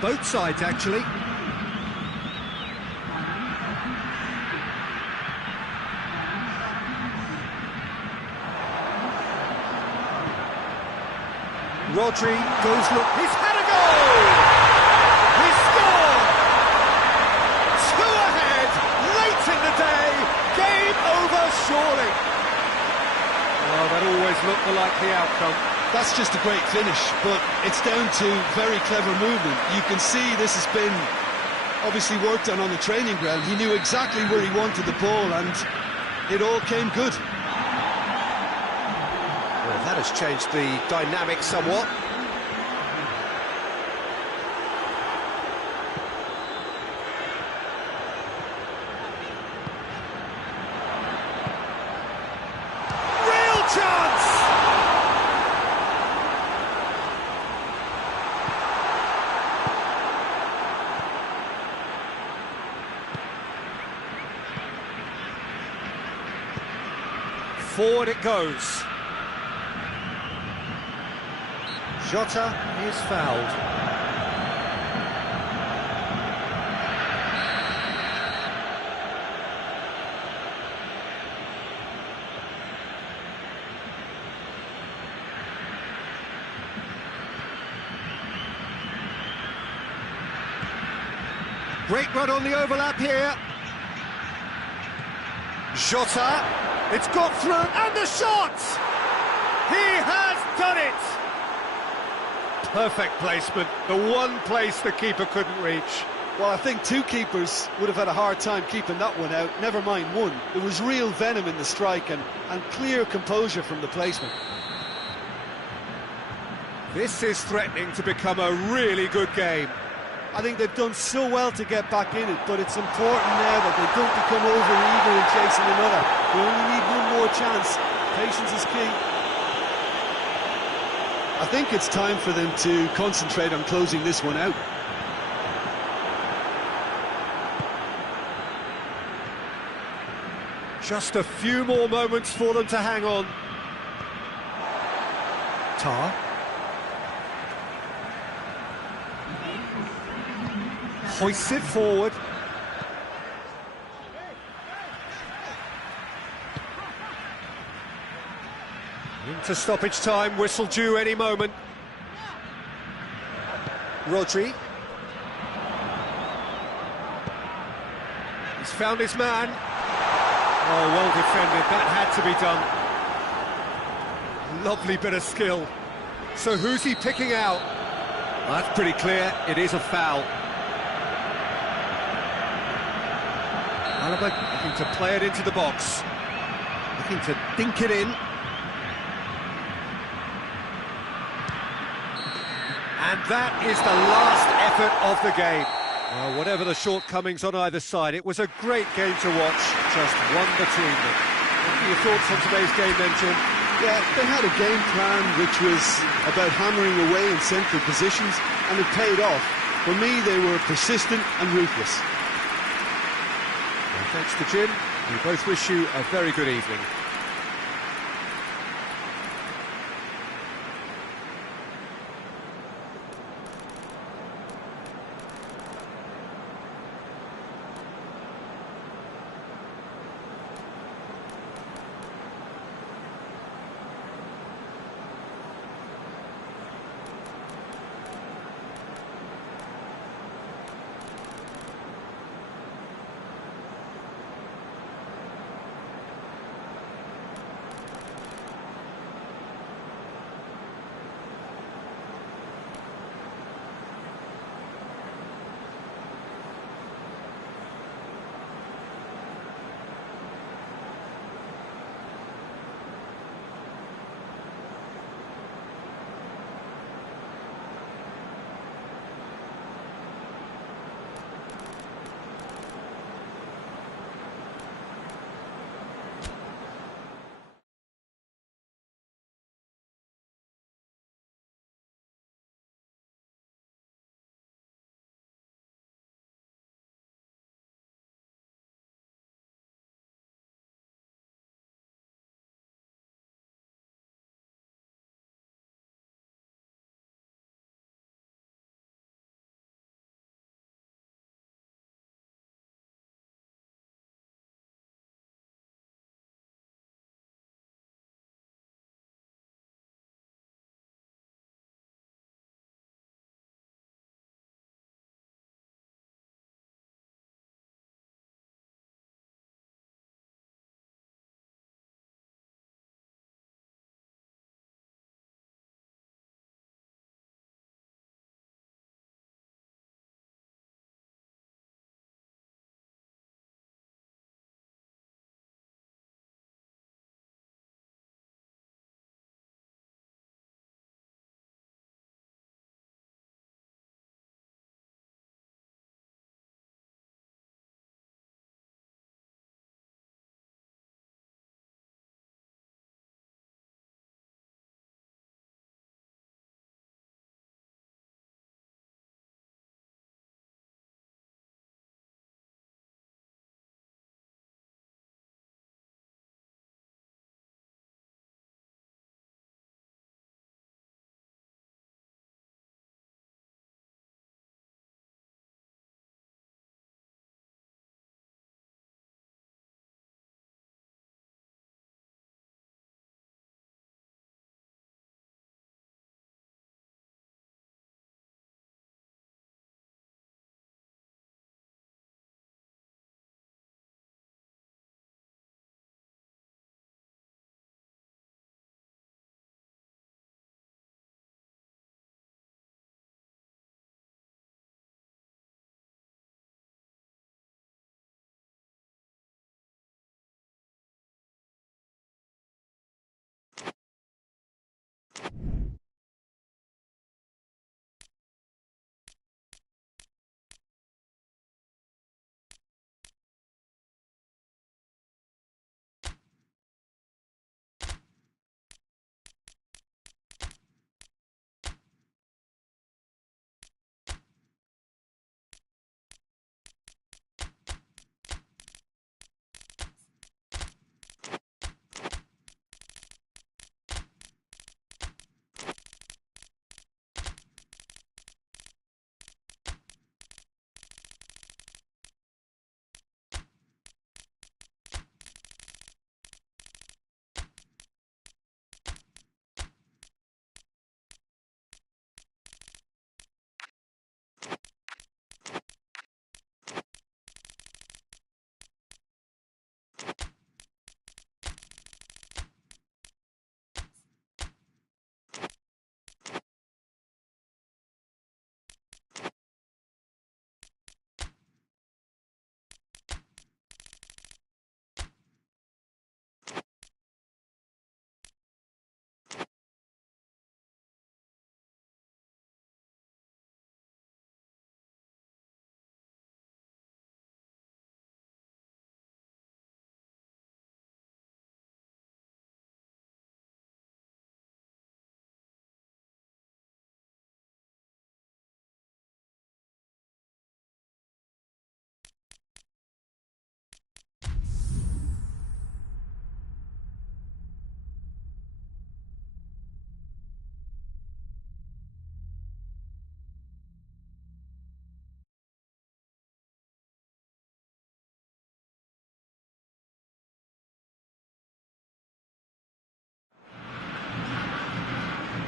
Both sides, actually. Rodri goes, look, he's had a goal! He's scored! Two ahead, late in the day, game over surely. Well, that always looked the likely outcome. That's just a great finish, but it's down to very clever movement. You can see this has been obviously worked on the training ground. He knew exactly where he wanted the ball, and it all came good. Well, that has changed the dynamic somewhat. Real chance! Forward it goes. Jota is fouled. Great run on the overlap here. Jota, it's got through, and the shot! He has done it! Perfect placement, the one place the keeper couldn't reach. Well, I think two keepers would have had a hard time keeping that one out, never mind one. There was real venom in the strike and clear composure from the placement. This is threatening to become a really good game. I think they've done so well to get back in it, but it's important now that they don't become over-eager in chasing another. They only need one more chance. Patience is key. I think it's time for them to concentrate on closing this one out. Just a few more moments for them to hang on. Tar. Hoists it forward. Into stoppage time, whistle due any moment. Rodri. He's found his man. Oh, well defended, that had to be done. Lovely bit of skill. So who's he picking out? Well, that's pretty clear, it is a foul. Alaba looking to play it into the box. Looking to dink it in. And that is the last effort of the game. Well, whatever the shortcomings on either side, it was a great game to watch, just one between them. What are your thoughts on today's game then, Jim? Yeah, they had a game plan which was about hammering away in central positions, and it paid off. For me, they were persistent and ruthless. Well, thanks to Jim. We both wish you a very good evening.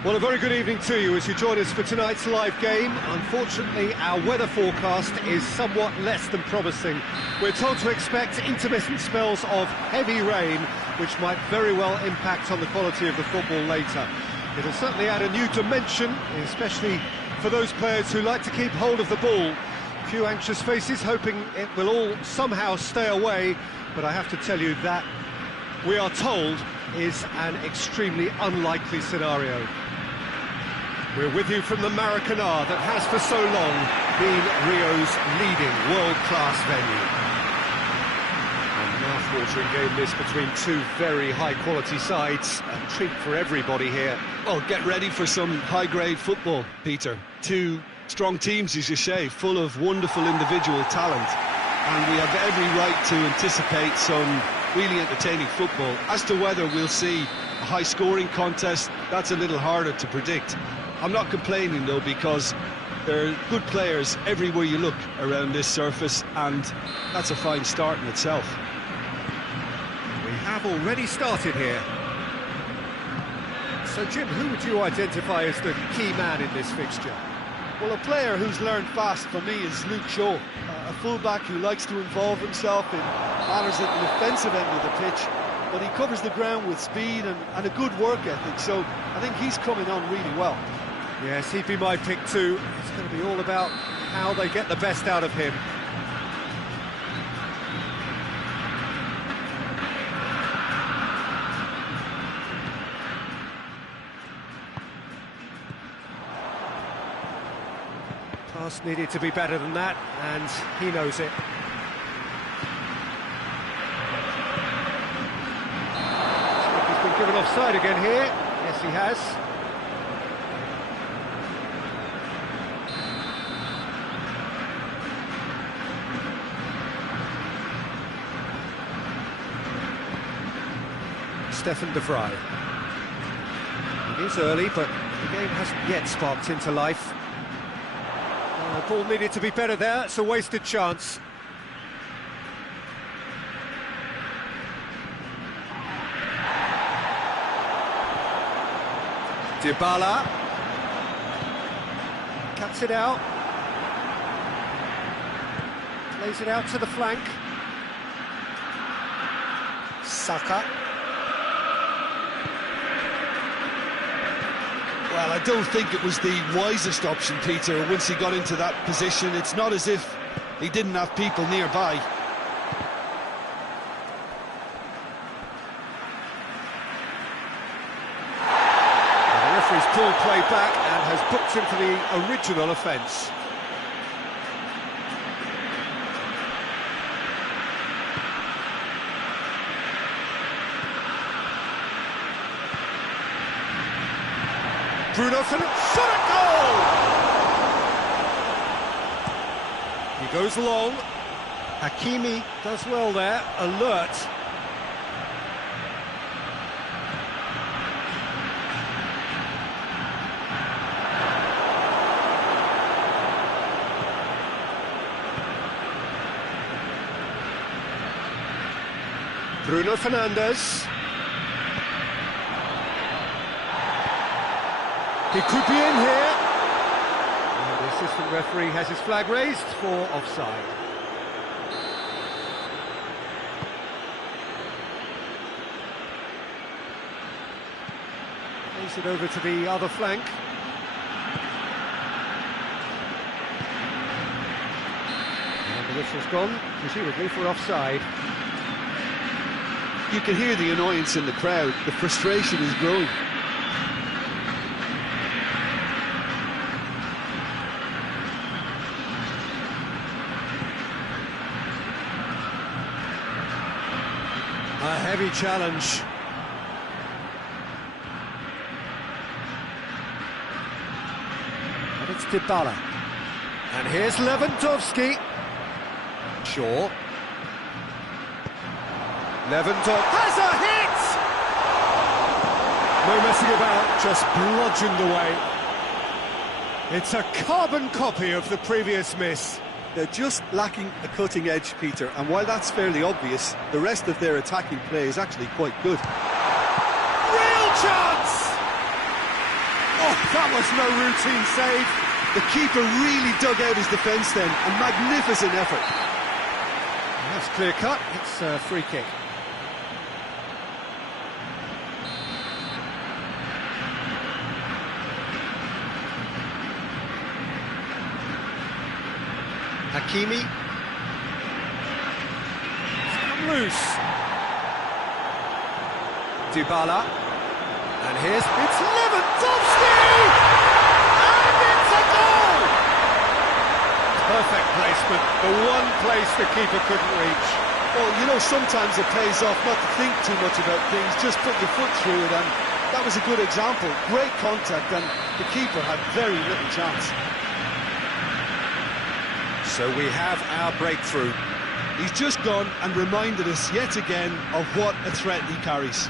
Well, a very good evening to you as you join us for tonight's live game. Unfortunately, our weather forecast is somewhat less than promising. We're told to expect intermittent spells of heavy rain, which might very well impact on the quality of the football later. It'll certainly add a new dimension, especially for those players who like to keep hold of the ball. A few anxious faces hoping it will all somehow stay away, but I have to tell you that we are told is an extremely unlikely scenario. We're with you from the Maracanã that has for so long been Rio's leading world-class venue. A mouth-watering game this between two very high-quality sides. A treat for everybody here. Well, get ready for some high-grade football, Peter. Two strong teams, as you say, full of wonderful individual talent. And we have every right to anticipate some really entertaining football. As to whether we'll see a high-scoring contest, that's a little harder to predict. I'm not complaining, though, because there are good players everywhere you look around this surface, and that's a fine start in itself. We have already started here. So, Jim, who would you identify as the key man in this fixture? Well, a player who's learned fast for me is Luke Shaw, a fullback who likes to involve himself in matters at the defensive end of the pitch, but he covers the ground with speed and a good work ethic, so I think he's coming on really well. Yes, he'd be my pick too. It's going to be all about how they get the best out of him. Pass needed to be better than that, and he knows it. He's been given offside again here. Yes, he has. Stefan de Vrij. It is early, but the game hasn't yet sparked into life. The ball needed to be better there. It's a wasted chance. Dybala cuts it out. Plays it out to the flank. Saka. Well, I don't think it was the wisest option, Peter, once he got into that position. It's not as if he didn't have people nearby. The referee's pulled play back and has booked him for the original offence. Bruno Fernandes, shot at goal! He goes long. Hakimi does well there, alert. Bruno Fernandes. He could be in here. And the assistant referee has his flag raised for offside. Plays it over to the other flank. And the whistle's gone, presumably for offside. You can hear the annoyance in the crowd. The frustration is growing. A heavy challenge. And it's Dybala. And here's Lewandowski. Shaw. Lewandowski has a hit! No messing about, just bludgeoned away. It's a carbon copy of the previous miss. They're just lacking a cutting edge, Peter, and while that's fairly obvious, the rest of their attacking play is actually quite good. Real chance! That was no routine save. The keeper really dug out his defence then. A magnificent effort. That's clear cut. It's a free kick. Hakimi. It's come loose. Dybala. And it's Lewandowski! And it's a goal! Perfect placement. The one place the keeper couldn't reach. Well, you know, sometimes it pays off not to think too much about things, just put your foot through it, and that was a good example. Great contact, and the keeper had very little chance. So we have our breakthrough. He's just gone and reminded us yet again of what a threat he carries.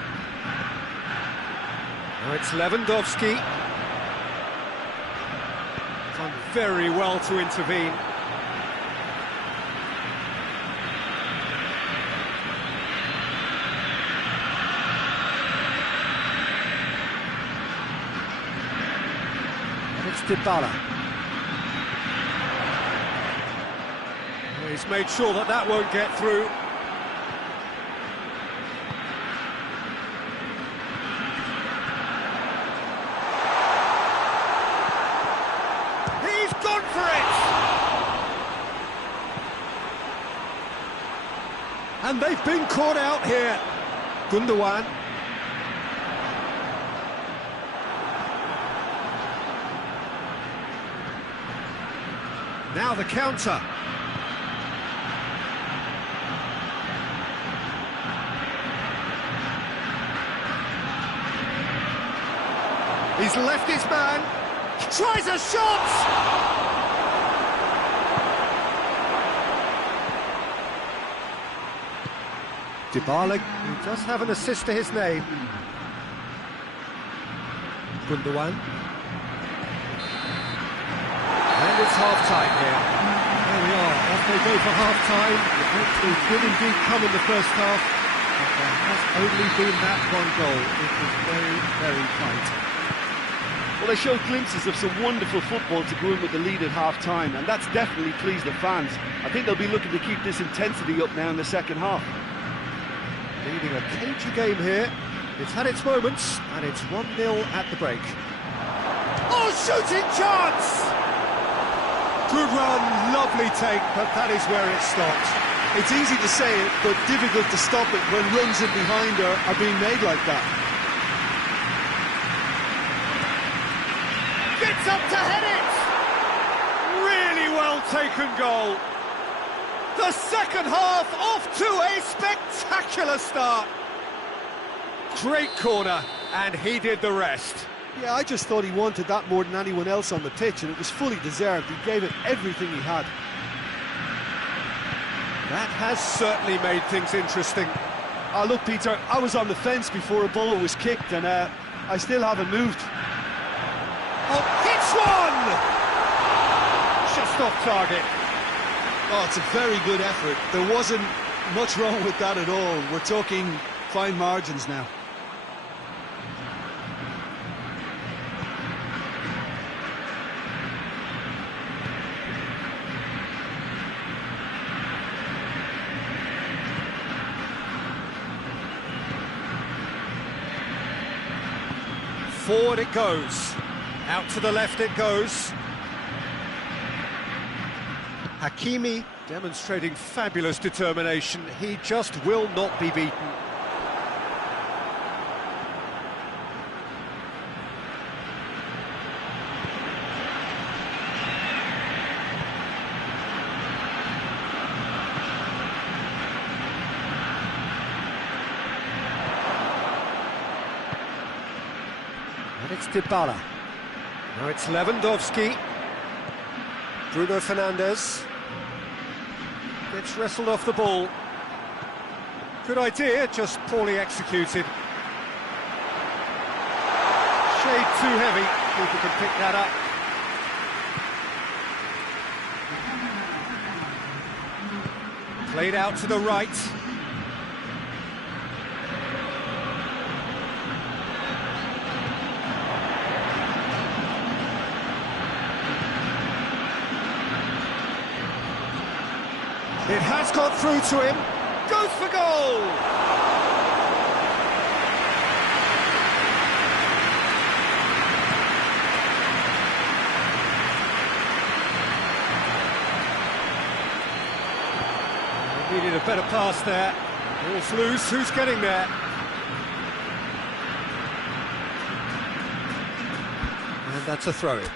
Now it's Lewandowski. Done very well to intervene. And it's Dybala. He's made sure that that won't get through. He's gone for it! And they've been caught out here. Gundogan. Now the counter. He's left his man, tries a shot! Dybala, who does have an assist to his name. Gundogan. And it's half-time here. There we are, off they go for half-time. The victory did indeed come in the first half, but there has only been that one goal. It was very, very tight. Well, they showed glimpses of some wonderful football to go in with the lead at half-time, and that's definitely pleased the fans. I think they'll be looking to keep this intensity up now in the second half. Leading a cagey game here. It's had its moments, and it's 1-0 at the break. Oh, shooting chance! Good run, lovely take, but that is where it stopped. It's easy to say it, but difficult to stop it when runs in behind are being made like that. Gets up to head it! Really well taken goal. The second half off to a spectacular start. Great corner, and he did the rest. Yeah, I just thought he wanted that more than anyone else on the pitch, and it was fully deserved. He gave it everything he had. That has certainly made things interesting. Oh, look, Peter, I was on the fence before a ball was kicked, and I still haven't moved. Oh, hits one! Just off target. Oh, it's a very good effort. There wasn't much wrong with that at all. We're talking fine margins now. Forward it goes. Out to the left it goes. Hakimi demonstrating fabulous determination. He just will not be beaten. And it's Dybala. Now it's Lewandowski. Bruno Fernandes. Gets wrestled off the ball. Good idea, just poorly executed. Shade too heavy. Keeper can pick that up. Played out to the right. It has got through to him. Goes for goal! Needed a better pass there. Ball's loose, who's getting there? And that's a throw-in.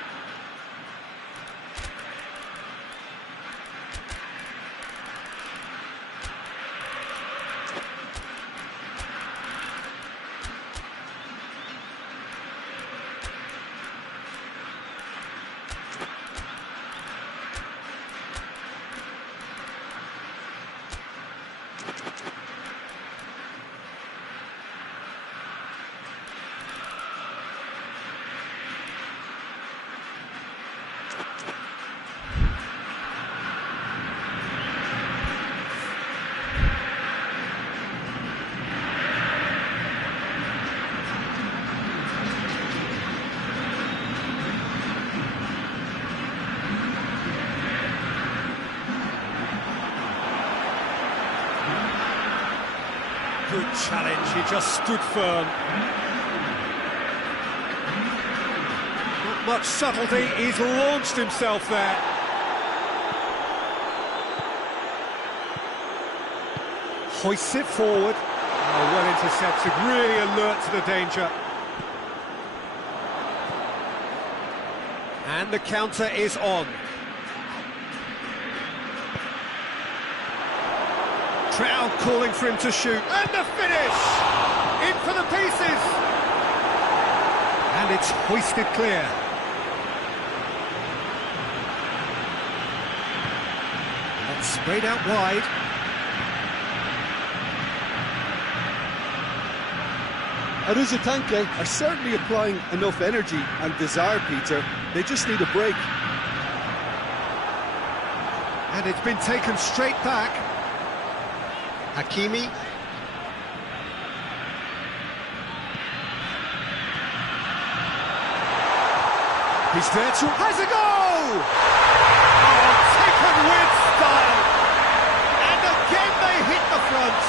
Good challenge, he just stood firm. Not much subtlety, he's launched himself there. Hoists it forward. Oh, well intercepted, really alert to the danger. And the counter is on. Crowd calling for him to shoot, and the finish! In for the pieces! And it's hoisted clear. That's sprayed out wide. Aruzatanke are certainly applying enough energy and desire, Peter. They just need a break. And it's been taken straight back. Hakimi. He's there to... has a goal! Oh, taken with style! And again they hit the front.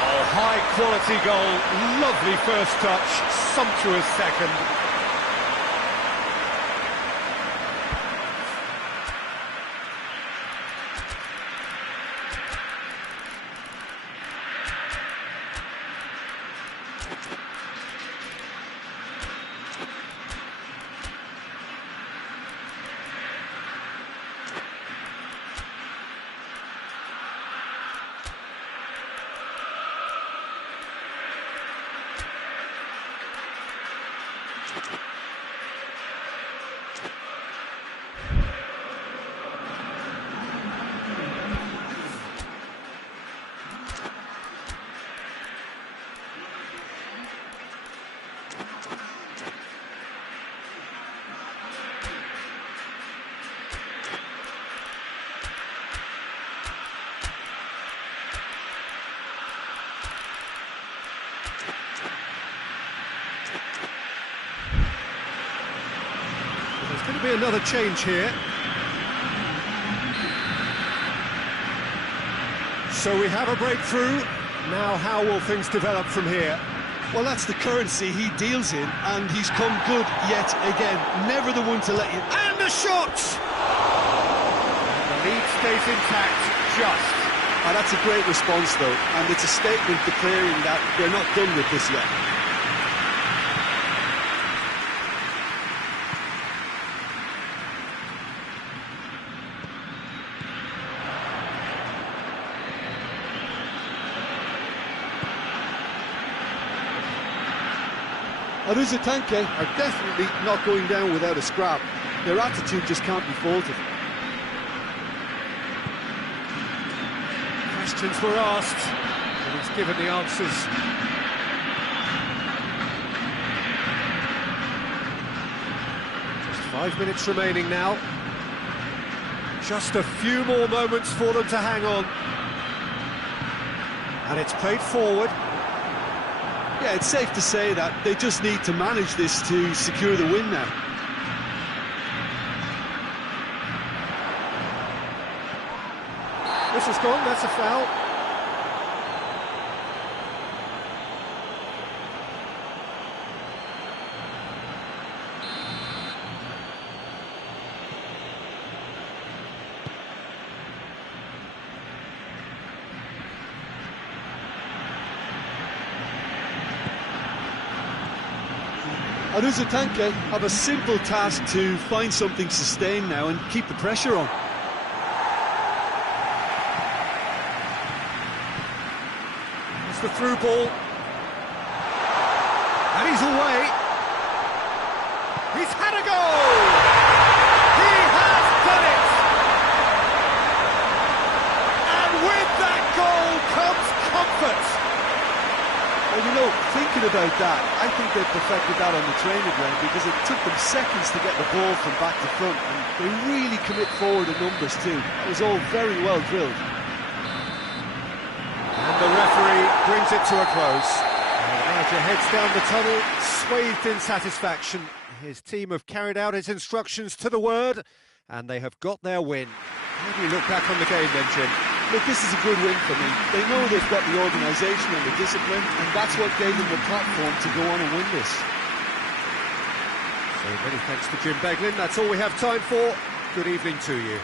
Oh, high-quality goal. Lovely first touch, sumptuous second. There's going to be another change here. So we have a breakthrough. Now how will things develop from here? Well, that's the currency he deals in, and he's come good yet again. Never the one to let you... And a shot! The lead stays intact, just. And that's a great response, though, and it's a statement declaring that they're not done with this yet. Aruzatanke are definitely not going down without a scrap. Their attitude just can't be faulted. Questions were asked, and he's given the answers. Just 5 minutes remaining now. Just a few more moments for them to hang on. And it's played forward. Yeah, it's safe to say that they just need to manage this to secure the win now. This is gone, that's a foul. Aruzatanke have a simple task to find something sustained now and keep the pressure on. It's the through ball. And he's away. He's had a goal! He has done it! And with that goal comes comfort. Well, you know, thinking about that, I think they perfected that on the training ground because it took them seconds to get the ball from back to front, and they really commit forward in numbers too. That was all very well drilled. And the referee brings it to a close. And the manager heads down the tunnel, swathed in satisfaction. His team have carried out his instructions to the word, and they have got their win. How do you look back on the game then, Jim? Look, this is a good win for me. They know they've got the organisation and the discipline, and that's what gave them the platform to go on and win this. So many thanks to Jim Beglin. That's all we have time for. Good evening to you.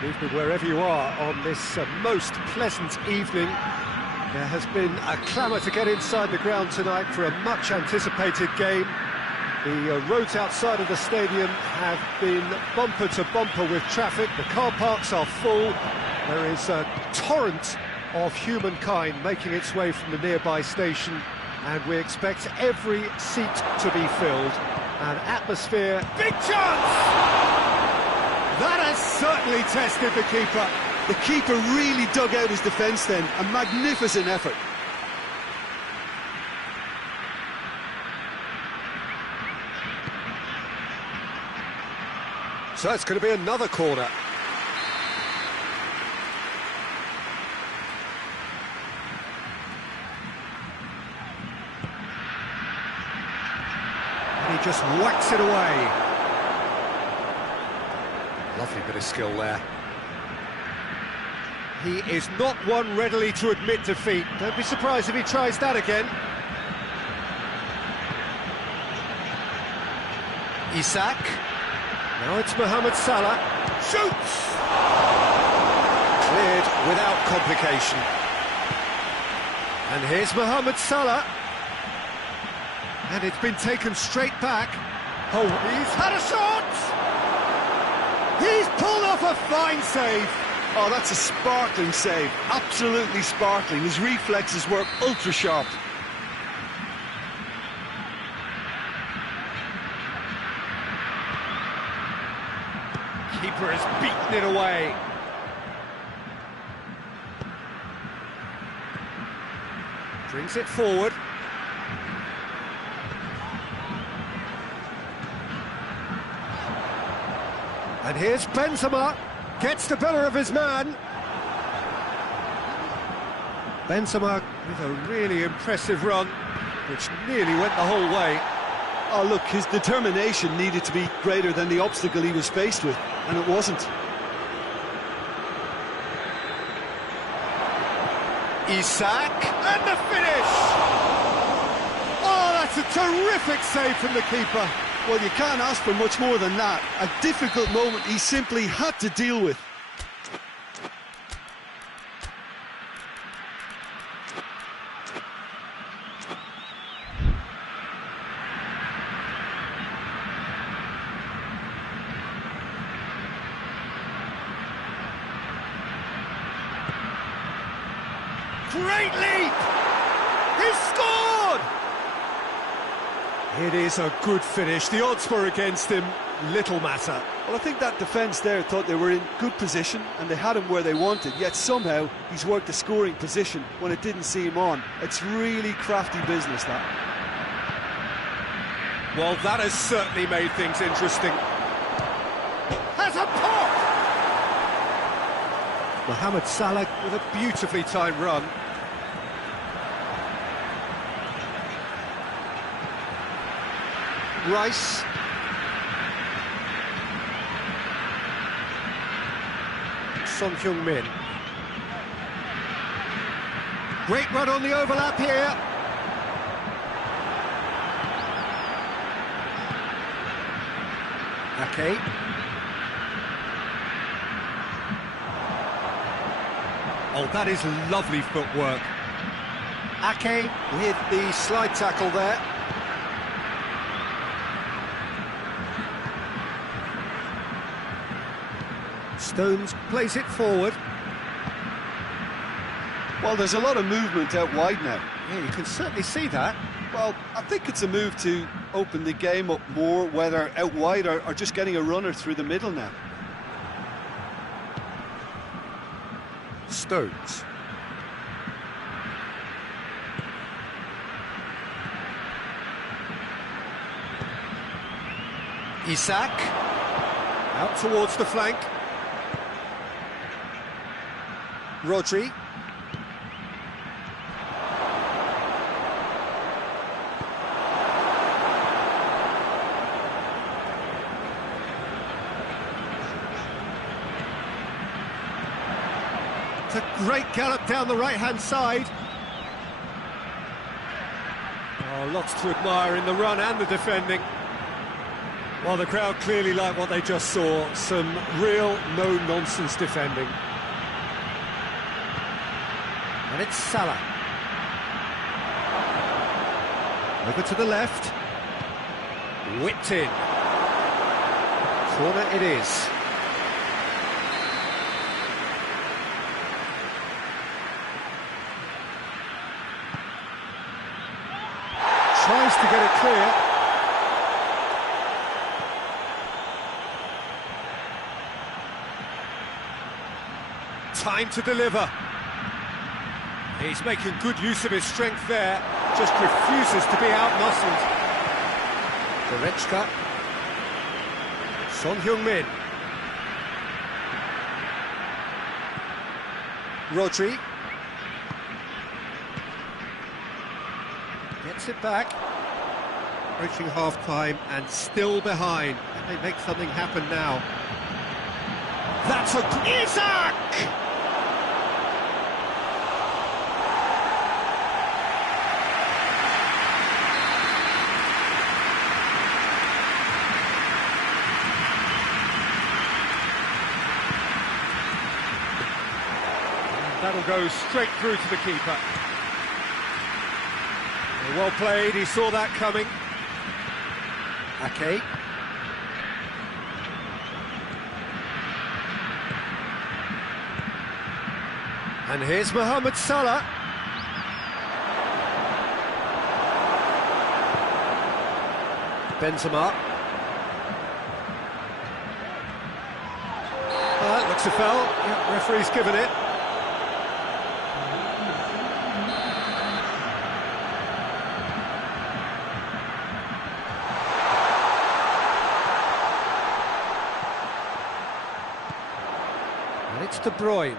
Good evening wherever you are on this most pleasant evening. There has been a clamour to get inside the ground tonight for a much anticipated game. The roads outside of the stadium have been bumper to bumper with traffic. The car parks are full. There is a torrent of humankind making its way from the nearby station, and we expect every seat to be filled. An atmosphere... Big chance! That has certainly tested the keeper. The keeper really dug out his defence then. A magnificent effort. So it's going to be another corner. And he just whacks it away. Lovely bit of skill there. He is not one readily to admit defeat. Don't be surprised if he tries that again. Isak. Now it's Mohamed Salah. Shoots! Cleared without complication. And here's Mohamed Salah. And it's been taken straight back. Oh, he's had a shot! He's pulled off a fine save. Oh, that's a sparkling save. Absolutely sparkling. His reflexes were ultra sharp. Keeper has beaten it away. Brings it forward. And here's Benzema, gets the better of his man. Benzema with a really impressive run, which nearly went the whole way. Oh, look, his determination needed to be greater than the obstacle he was faced with, and it wasn't. Isak, and the finish! Oh, that's a terrific save from the keeper. Well, you can't ask for much more than that. A difficult moment he simply had to deal with. Great leap! He scored! It is a good finish. The odds were against him. Little matter. Well, I think that defence there thought they were in good position and they had him where they wanted, yet somehow he's worked a scoring position when it didn't see him on. It's really crafty business, that. Well, that has certainly made things interesting. Has a pop! Mohamed Salah with a beautifully timed run. Rice. Son Heung-min. Great run on the overlap here. Ake. Oh, that is lovely footwork. Ake with the slide tackle there. Stones plays it forward. Well, there's a lot of movement out wide now. Yeah, you can certainly see that. Well, I think it's a move to open the game up more, whether out wide or just getting a runner through the middle now. Stones. Isak. Out towards the flank. Rodri. It's a great gallop down the right-hand side. Oh, lots to admire in the run and the defending. Well, the crowd clearly like what they just saw. Some real no-nonsense defending. And it's Salah. Over to the left. Whipped in. Corner it is. Tries to get it clear. Time to deliver. He's making good use of his strength there, just refuses to be out-muscled. Goretzka. Son Heung-min. Rodri. Gets it back. Approaching half-time and still behind. Can they make something happen now? That's a... Isak! That'll go straight through to the keeper. Well played, he saw that coming. Ake. And here's Mohamed Salah. Benzema. Looks a foul. Yeah, referee's given it. And it's De Bruyne.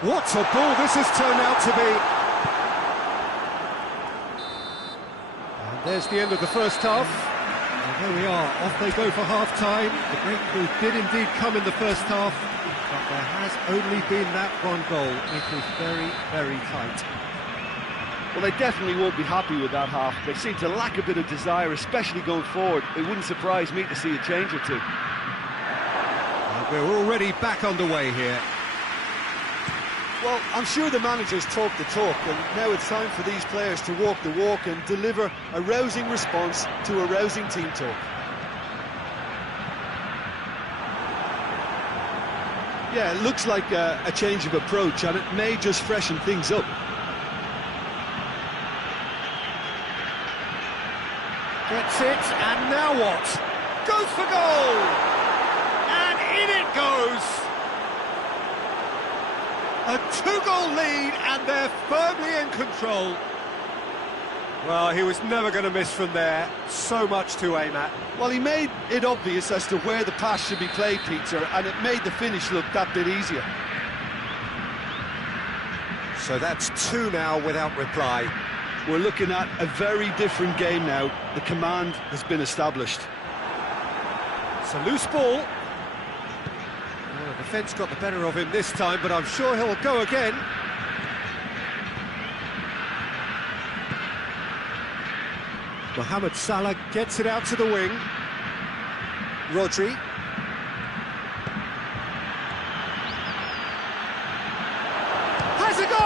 What a ball this has turned out to be. And there's the end of the first half. And there we are, off they go for half-time. The breakthrough did indeed come in the first half, but there has only been that one goal. It was very, very tight. Well, they definitely won't be happy with that half. They seem to lack a bit of desire, especially going forward. It wouldn't surprise me to see a change or two. We're already back underway here. Well, I'm sure the managers talk the talk, and now it's time for these players to walk the walk and deliver a rousing response to a rousing team talk. Yeah, it looks like a change of approach, and it may just freshen things up. Gets it, and now what? Goes for goal! And in it goes! A two-goal lead, and they're firmly in control. Well, he was never going to miss from there. So much to aim at. Well, he made it obvious as to where the pass should be played, Peter, and it made the finish look that bit easier. So that's two now without reply. We're looking at a very different game now. The command has been established. It's a loose ball. Well, the defence got the better of him this time, but I'm sure he'll go again. Mohamed Salah gets it out to the wing. Rodri. Has a goal!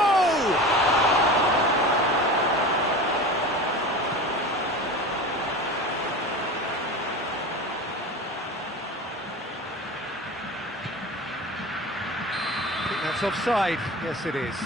I think that's offside. Yes, it is.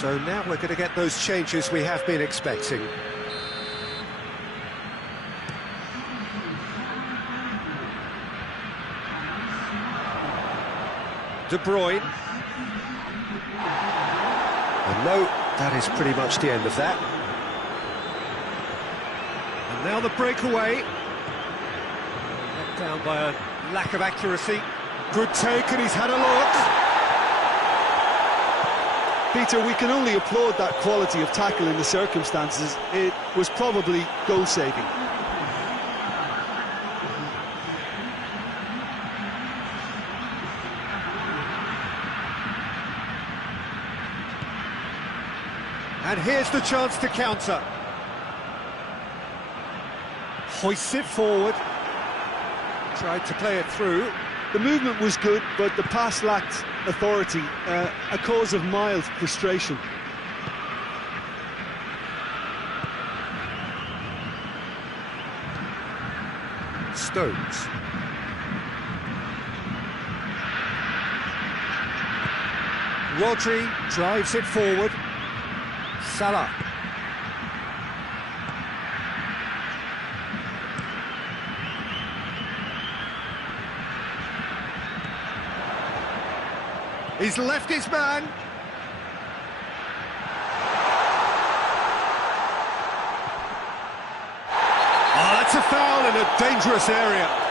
So now we're going to get those changes we have been expecting. De Bruyne. And no, that is pretty much the end of that. And now the breakaway. Let down by a lack of accuracy. Good take, and he's had a look. Peter, we can only applaud that quality of tackle in the circumstances. It was probably goal-saving. And here's the chance to counter. Hoists it forward. Tried to play it through. The movement was good, but the pass lacked authority, a cause of mild frustration. Stones. Rodri drives it forward. Salah. He's left his man. Oh, that's a foul in a dangerous area.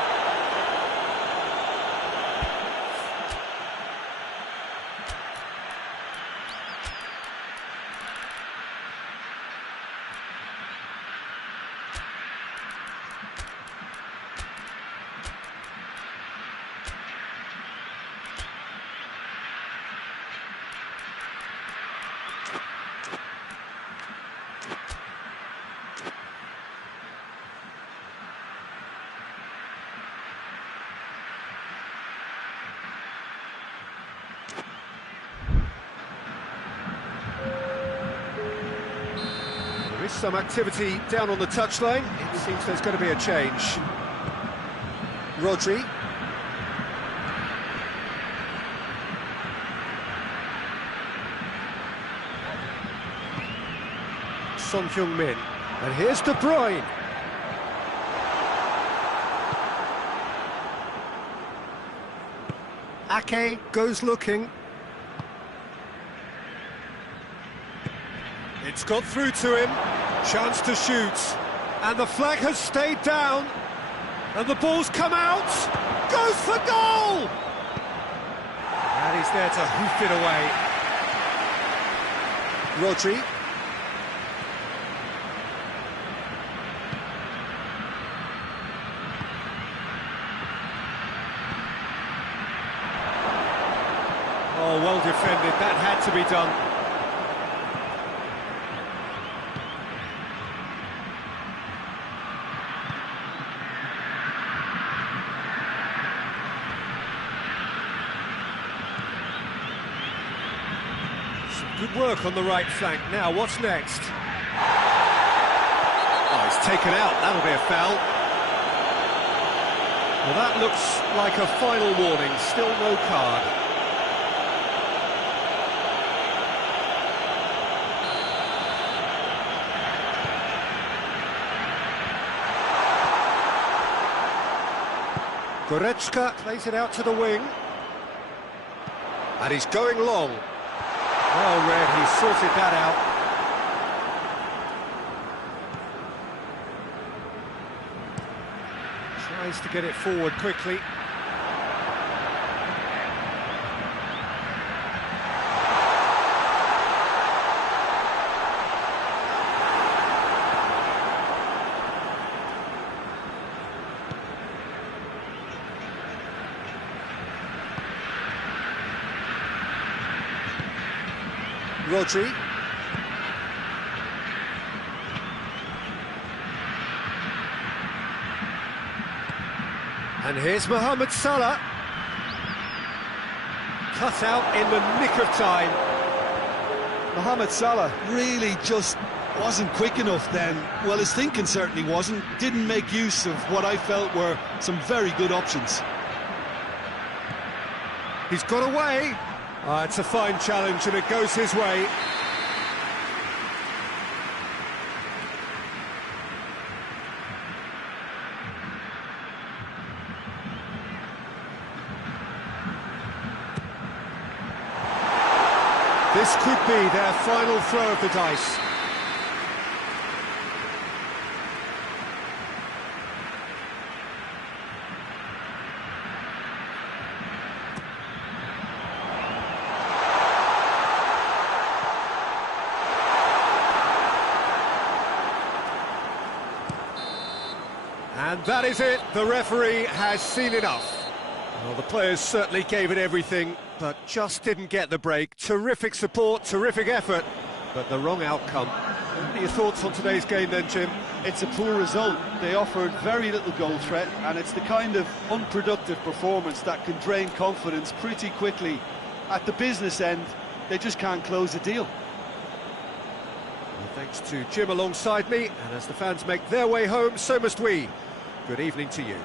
There is some activity down on the touchline. It seems there's going to be a change. Rodri. Son Heung-min. And here's De Bruyne. Ake goes looking. It's got through to him. Chance to shoot. And the flag has stayed down. And the ball's come out. Goes for goal! And he's there to hoof it away. Rodri. Oh, well defended. That had to be done. Good work on the right flank. Now, what's next? Oh, he's taken out. That'll be a foul. Well, that looks like a final warning. Still no card. Goretzka plays it out to the wing. And he's going long. Well read, he sorted that out. Tries to get it forward quickly. Rodri. And here's Mohamed Salah. Cut out in the nick of time. Mohamed Salah really just wasn't quick enough then. Well, his thinking certainly wasn't. Didn't make use of what I felt were some very good options. He's got away. It's a fine challenge and it goes his way. This could be their final throw of the dice. And that is it. The referee has seen enough. Well, the players certainly gave it everything, but just didn't get the break. Terrific support, terrific effort, but the wrong outcome. What are your thoughts on today's game then, Jim? It's a poor result. They offered very little goal threat, and it's the kind of unproductive performance that can drain confidence pretty quickly. At the business end, they just can't close a deal. Well, thanks to Jim alongside me, and as the fans make their way home, so must we. Good evening to you.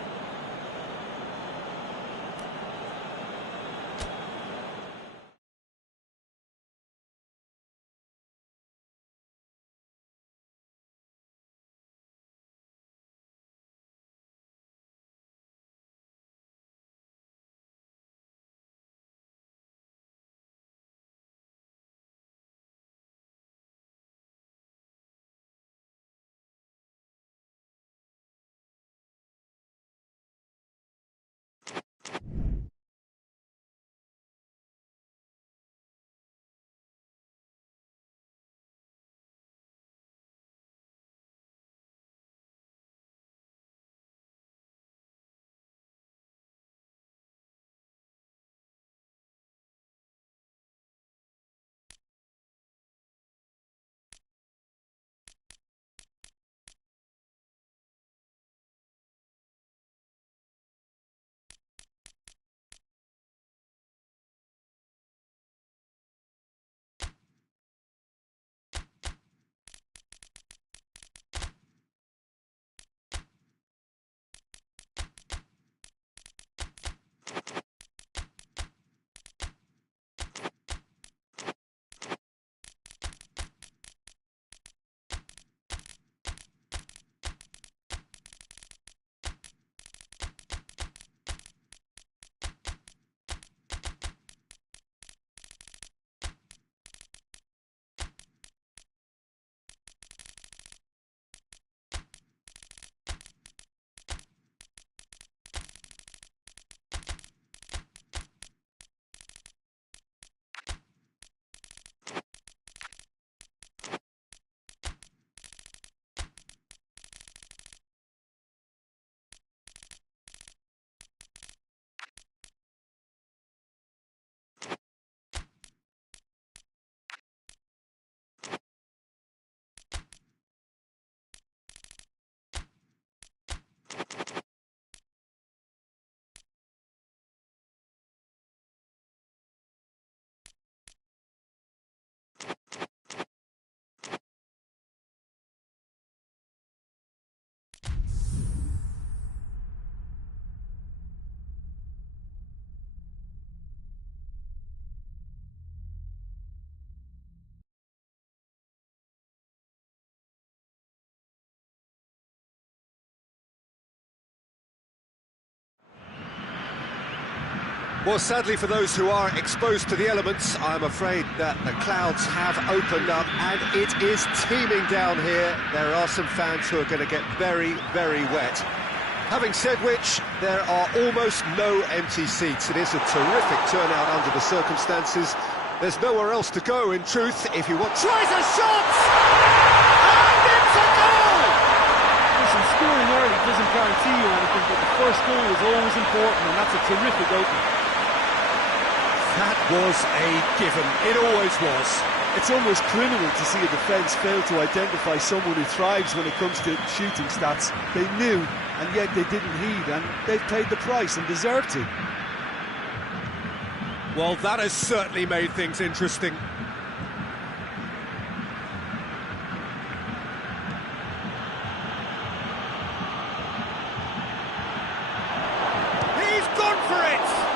Well, sadly for those who are exposed to the elements, I'm afraid that the clouds have opened up and it is teeming down here. There are some fans who are going to get very, very wet. Having said which, there are almost no empty seats. It is a terrific turnout under the circumstances. There's nowhere else to go, in truth, if you want... Tries a shot! And it's a goal! Listen, scoring early doesn't guarantee you anything, but the first goal is always important, and that's a terrific opening. That was a given. It always was. It's almost criminal to see a defence fail to identify someone who thrives when it comes to shooting stats. They knew, and yet they didn't heed, and they've paid the price and deserve to. Well, that has certainly made things interesting. He's gone for it!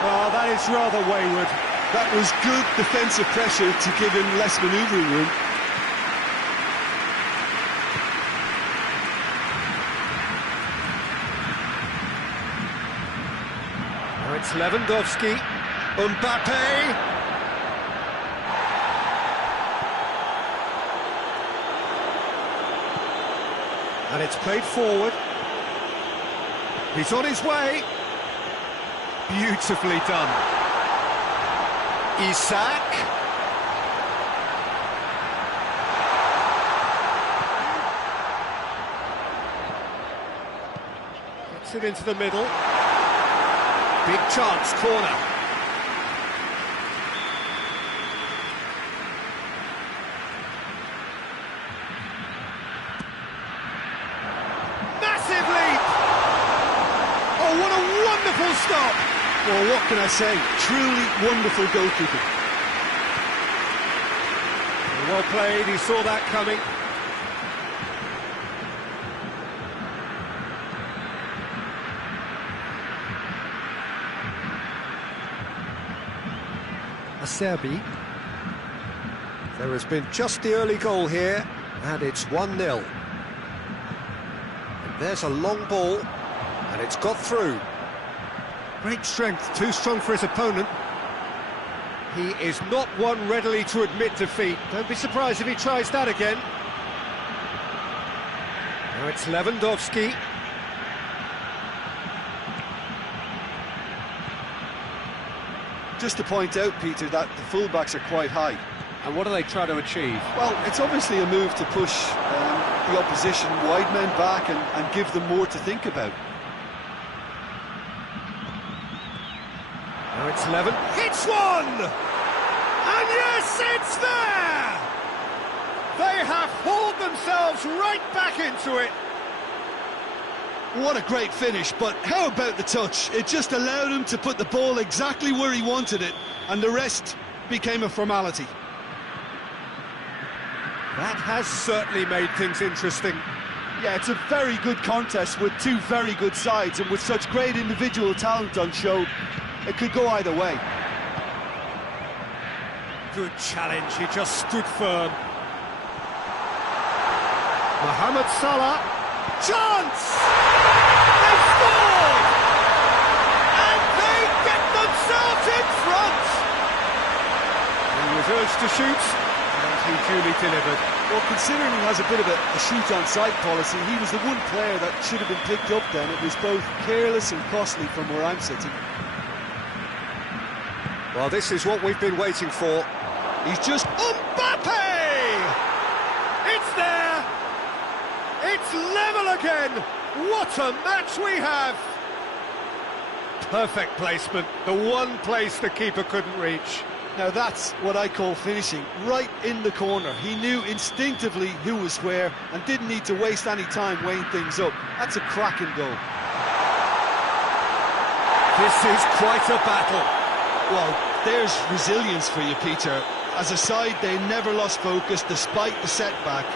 Oh, that is rather wayward. That was good defensive pressure to give him less manoeuvring room. Now it's Lewandowski, Mbappe. And it's played forward. He's on his way. Beautifully done. Isak. Gets it into the middle. Big chance, corner. Massive leap! Oh, what a wonderful stop! Well, what can I say? Truly wonderful goalkeeping. Well played, he saw that coming. Acerbi. There has been just the early goal here, and it's 1-0. And there's a long ball, and it's got through. Great strength, too strong for his opponent. He is not one readily to admit defeat. Don't be surprised if he tries that again. Now it's Lewandowski. Just to point out, Peter, that the fullbacks are quite high. And what do they try to achieve? Well, it's obviously a move to push the opposition wide men back and give them more to think about. Now it's Levin. Hits one! And yes, it's there! They have hauled themselves right back into it. What a great finish, but how about the touch? It just allowed him to put the ball exactly where he wanted it, and the rest became a formality. That has certainly made things interesting. Yeah, it's a very good contest with two very good sides, and with such great individual talent on show, it could go either way. Good challenge, he just stood firm. Mohamed Salah. Chance! They've scored! And they get themselves in front! He was urged to shoot, and he duly delivered. Well, considering he has a bit of a shoot-on-sight policy, he was the one player that should have been picked up then. It was both careless and costly from where I'm sitting. Well, this is what we've been waiting for. He's just... Mbappe! It's there! It's level again! What a match we have! Perfect placement, the one place the keeper couldn't reach. Now that's what I call finishing, right in the corner. He knew instinctively who was where and didn't need to waste any time weighing things up. That's a cracking goal. This is quite a battle. Well, there's resilience for you, Peter. As a side, they never lost focus despite the setback,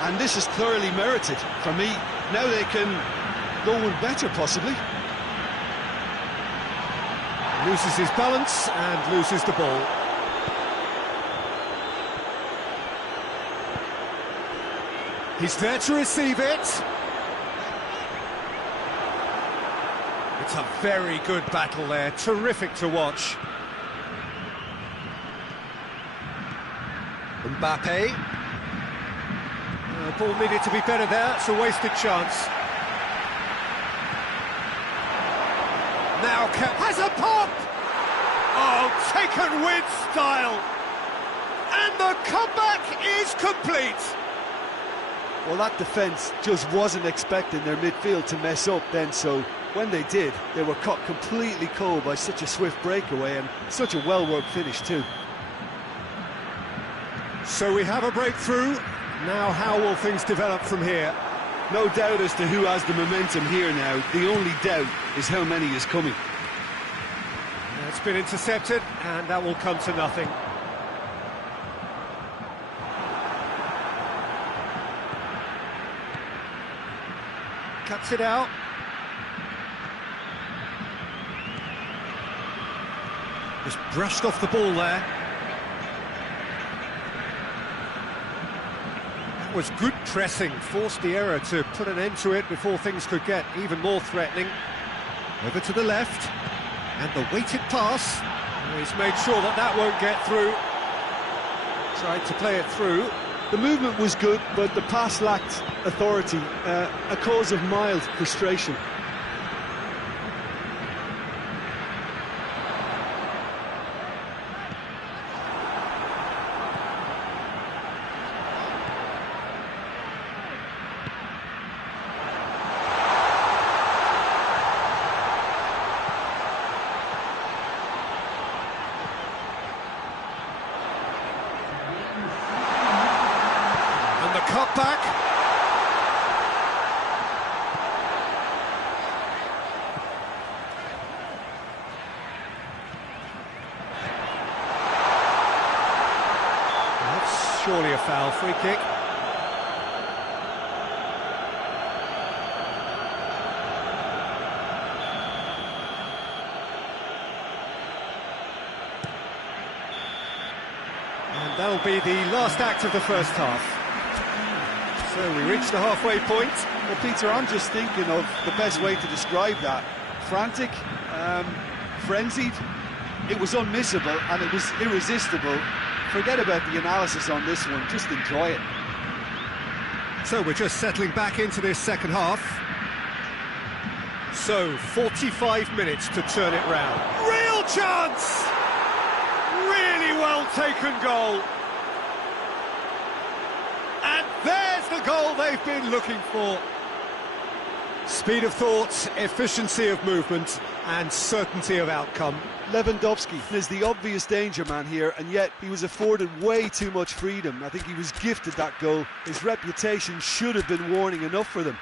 and this is thoroughly merited for me. Now they can go one better, possibly. Loses his balance and loses the ball. He's there to receive it. It's a very good battle there, terrific to watch. Mbappe. The ball needed to be better there, it's a wasted chance. Now has a pop! Oh, taken with style! And the comeback is complete! Well, that defence just wasn't expecting their midfield to mess up then, so when they did, they were caught completely cold by such a swift breakaway and such a well-worked finish too. So we have a breakthrough. Now how will things develop from here? No doubt as to who has the momentum here now. The only doubt is how many is coming. It's been intercepted, and that will come to nothing. Cuts it out. Just brushed off the ball there. That was good pressing, forced the error to put an end to it before things could get even more threatening. Over to the left, and the weighted pass. He's made sure that that won't get through. Tried to play it through. The movement was good, but the pass lacked authority, a cause of mild frustration. Cutback. That's surely a foul. Free kick. And that'll be the last act of the first half. So we reach the halfway point. Well, Peter, I'm just thinking of the best way to describe that. Frantic, frenzied. It was unmissable and it was irresistible. Forget about the analysis on this one, just enjoy it. So we're just settling back into this second half. So 45 minutes to turn it round. Real chance! Really well taken goal. And there's the goal they've been looking for. Speed of thought, efficiency of movement, and certainty of outcome. Lewandowski is the obvious danger man here, and yet he was afforded way too much freedom. I think he was gifted that goal. His reputation should have been warning enough for them.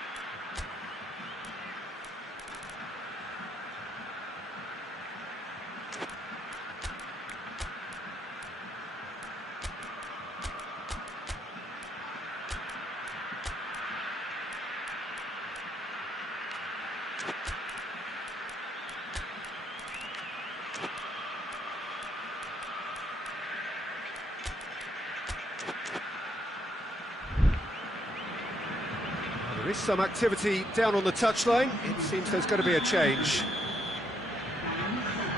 There is some activity down on the touchline. It seems there's going to be a change.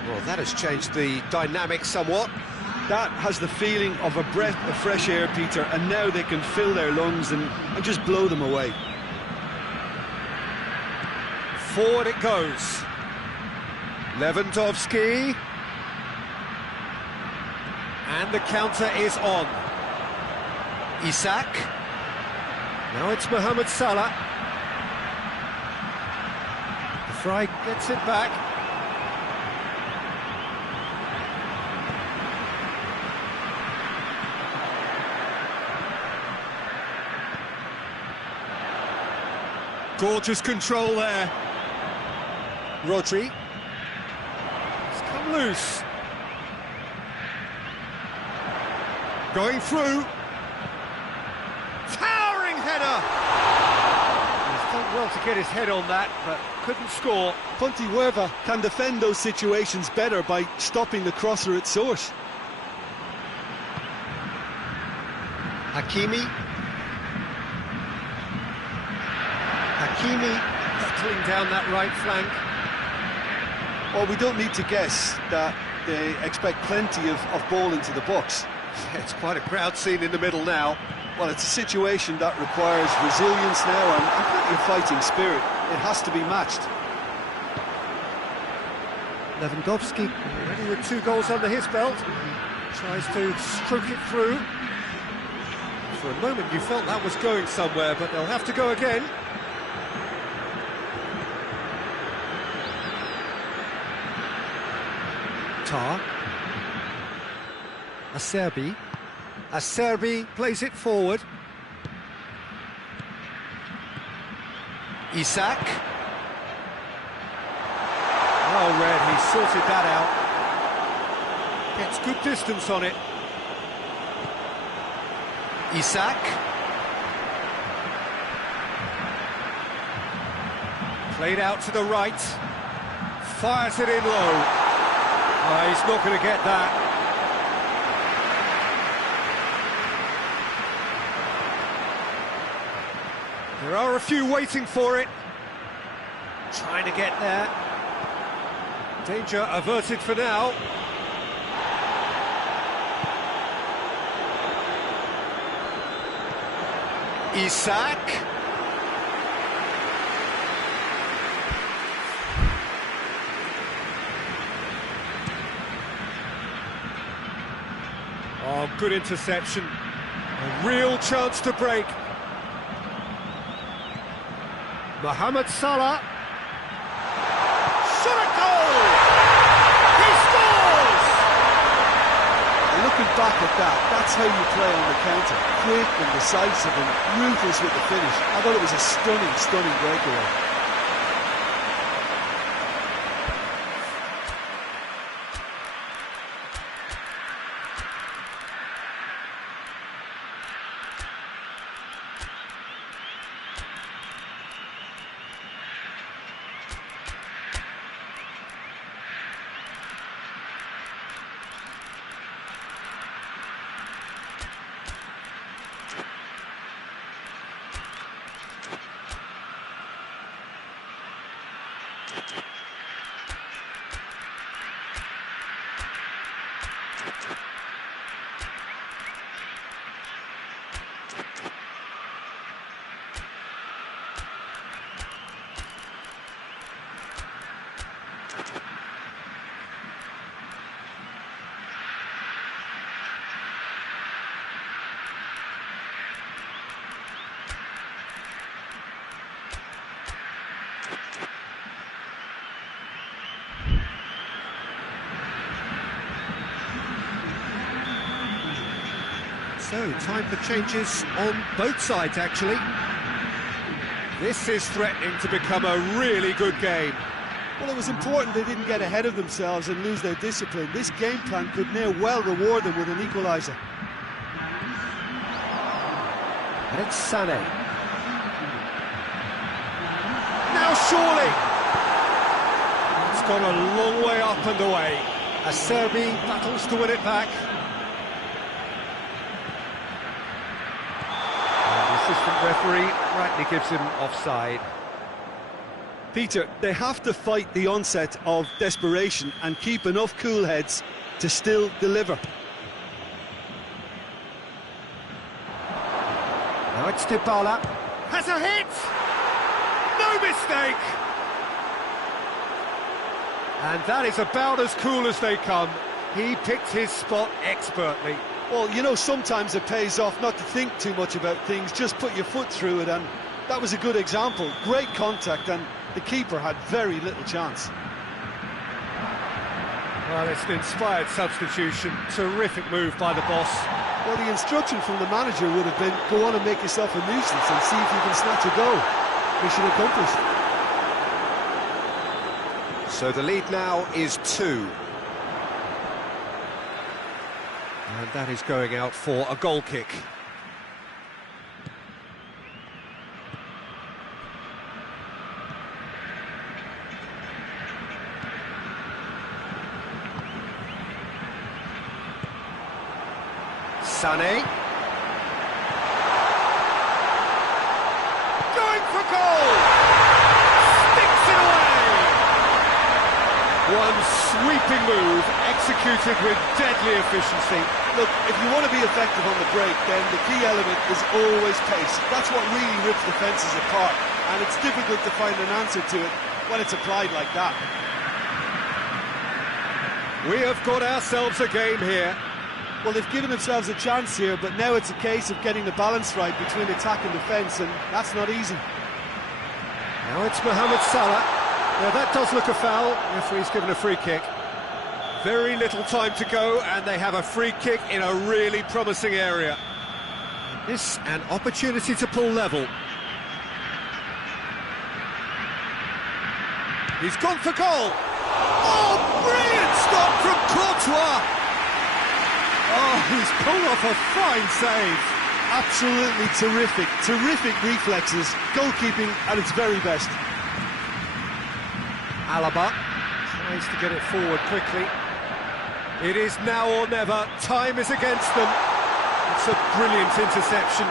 Well, that has changed the dynamic somewhat. That has the feeling of a breath of fresh air, Peter, and now they can fill their lungs and just blow them away. Forward it goes. Lewandowski. And the counter is on. Isak. Now it's Mohamed Salah. The Fry gets it back. Gorgeous control there. Rodri. It's come loose. Going through. Towering header! He's done well to get his head on that, but couldn't score. Pontevedra can defend those situations better by stopping the crosser at source. Hakimi. Hakimi settling down that right flank. Well, we don't need to guess that they expect plenty of ball into the box. It's quite a crowd scene in the middle now. Well, it's a situation that requires resilience now and plenty of fighting spirit. It has to be matched. Lewandowski, already with 2 goals under his belt, tries to stroke it through. For a moment you felt that was going somewhere, but they'll have to go again. Tar. Acerbi. Acerbi plays it forward. Isak. Well read, he sorted that out. Gets good distance on it. Isak. Played out to the right. Fires it in low. Oh, he's not going to get that. There are a few waiting for it. Trying to get there. Danger averted for now. Isak. Oh, good interception. A real chance to break. Mohamed Salah. Shot a goal! He scores! And looking back at that, that's how you play on the counter. Quick and decisive and ruthless with the finish. I thought it was a stunning, stunning breakaway. So, time for changes on both sides, actually. This is threatening to become a really good game. Well, it was important they didn't get ahead of themselves and lose their discipline. This game plan could now well reward them with an equaliser. And it's Sané. Now surely! It's gone a long way up and away. As Serbi battles to win it back. Assistant referee rightly gives him offside. Peter, they have to fight the onset of desperation and keep enough cool heads to still deliver. Now it's Dybala. Has a hit! No mistake! And that is about as cool as they come. He picked his spot expertly. Well, you know, sometimes it pays off not to think too much about things, just put your foot through it, and that was a good example. Great contact, and the keeper had very little chance. Well, it's an inspired substitution. Terrific move by the boss. Well, the instruction from the manager would have been, go on and make yourself a nuisance and see if you can snatch a goal. Mission accomplished. So the lead now is 2. And that is going out for a goal kick. Sané. Going for goal! Sticks it away! One sweeping move, executed with deadly efficiency. Look, if you want to be effective on the break, then the key element is always pace. That's what really rips defences apart, and it's difficult to find an answer to it when it's applied like that. We have got ourselves a game here. Well, they've given themselves a chance here, but now it's a case of getting the balance right between attack and defence, and that's not easy. Now it's Mohamed Salah. Now that does look a foul. Referee's given a free kick. Very little time to go, and they have a free kick in a really promising area. This an opportunity to pull level. He's gone for goal. Oh, brilliant stop from Courtois. Oh, he's pulled off a fine save. Absolutely terrific, terrific reflexes, goalkeeping at its very best. Alaba tries to get it forward quickly. It is now or never. Time is against them. It's a brilliant interception.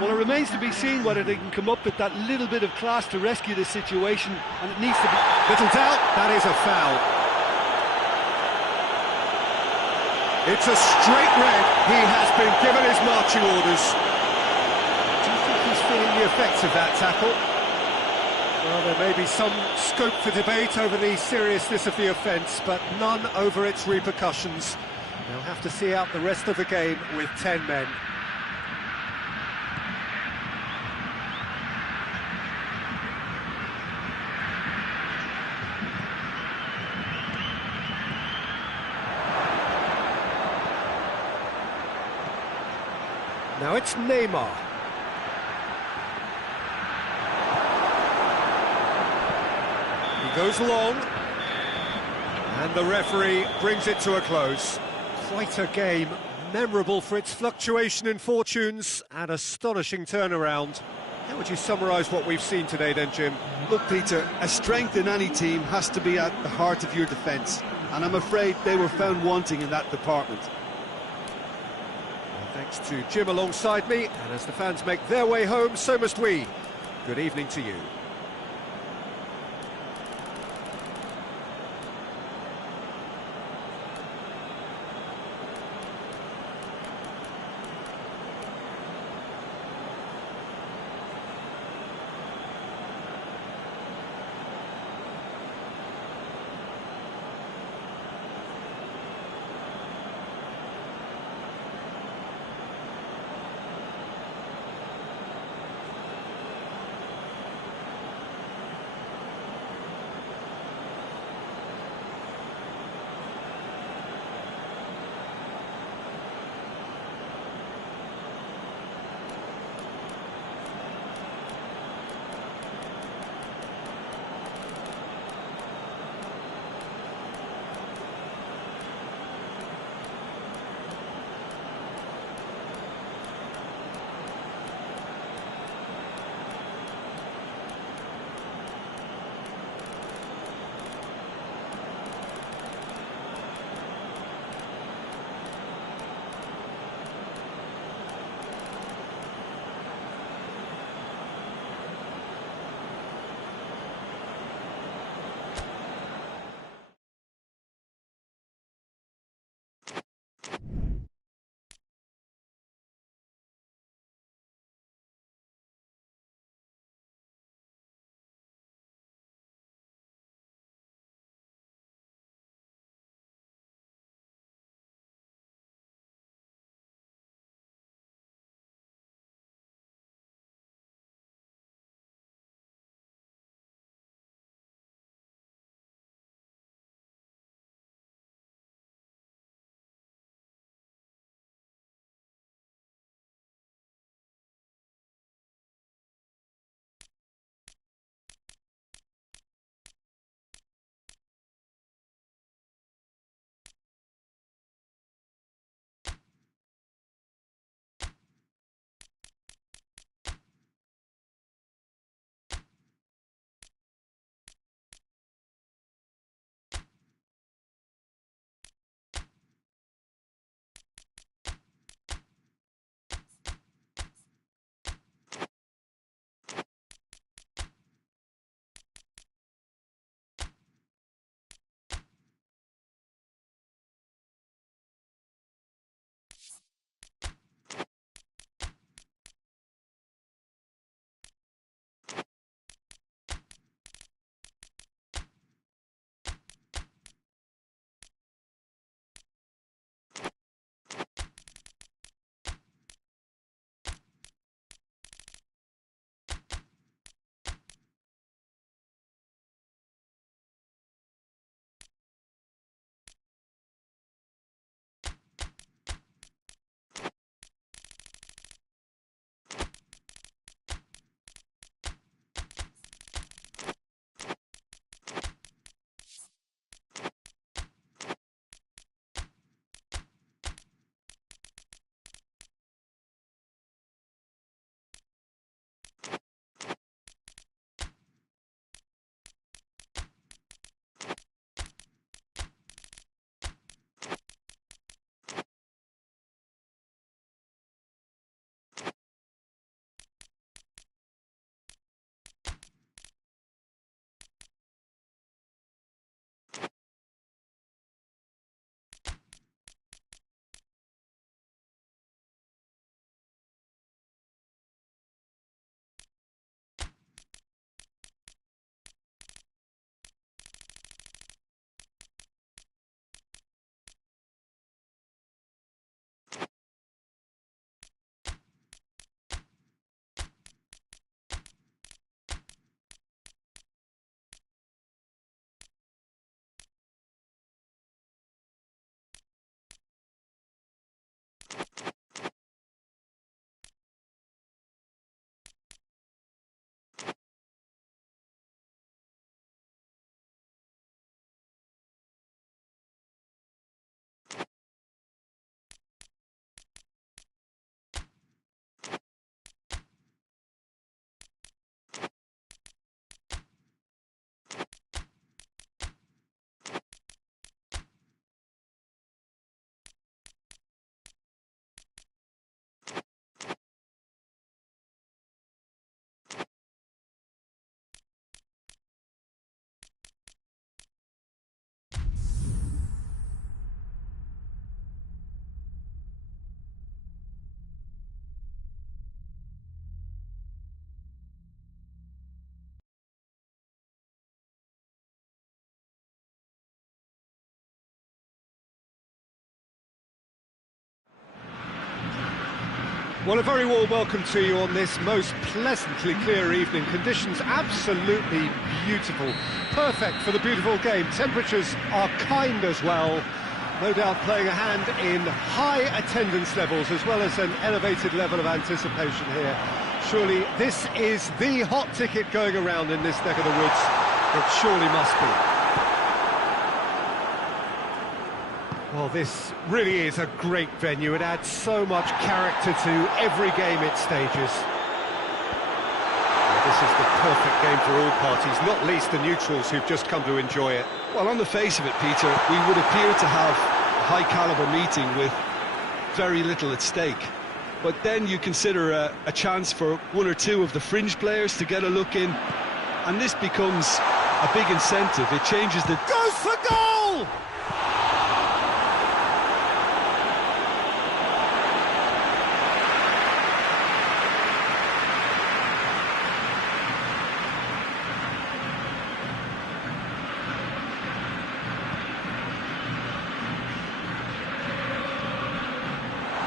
Well, it remains to be seen whether they can come up with that little bit of class to rescue this situation, and it needs to be... Little doubt, that is a foul. It's a straight red. He has been given his marching orders. effects of that tackle. Well, there may be some scope for debate over the seriousness of the offence, but none over its repercussions. They'll have to see out the rest of the game with 10 men. Now it's Neymar. He goes long, and the referee brings it to a close. Quite a game, memorable for its fluctuation in fortunes and astonishing turnaround. How would you summarise what we've seen today then, Jim? Look, Peter, a strength in any team has to be at the heart of your defence, and I'm afraid they were found wanting in that department. Thanks to Jim alongside me, and as the fans make their way home, so must we. Good evening to you. Well, a very warm welcome to you on this most pleasantly clear evening. Conditions absolutely beautiful. Perfect for the beautiful game. Temperatures are kind as well. No doubt playing a hand in high attendance levels as well as an elevated level of anticipation here. Surely this is the hot ticket going around in this neck of the woods. It surely must be. Well, this really is a great venue. It adds so much character to every game it stages. Well, this is the perfect game for all parties, not least the neutrals who've just come to enjoy it. Well, on the face of it, Peter, we would appear to have a high-caliber meeting with very little at stake. But then you consider a chance for one or two of the fringe players to get a look in, and this becomes a big incentive. It changes the... Goes for goal!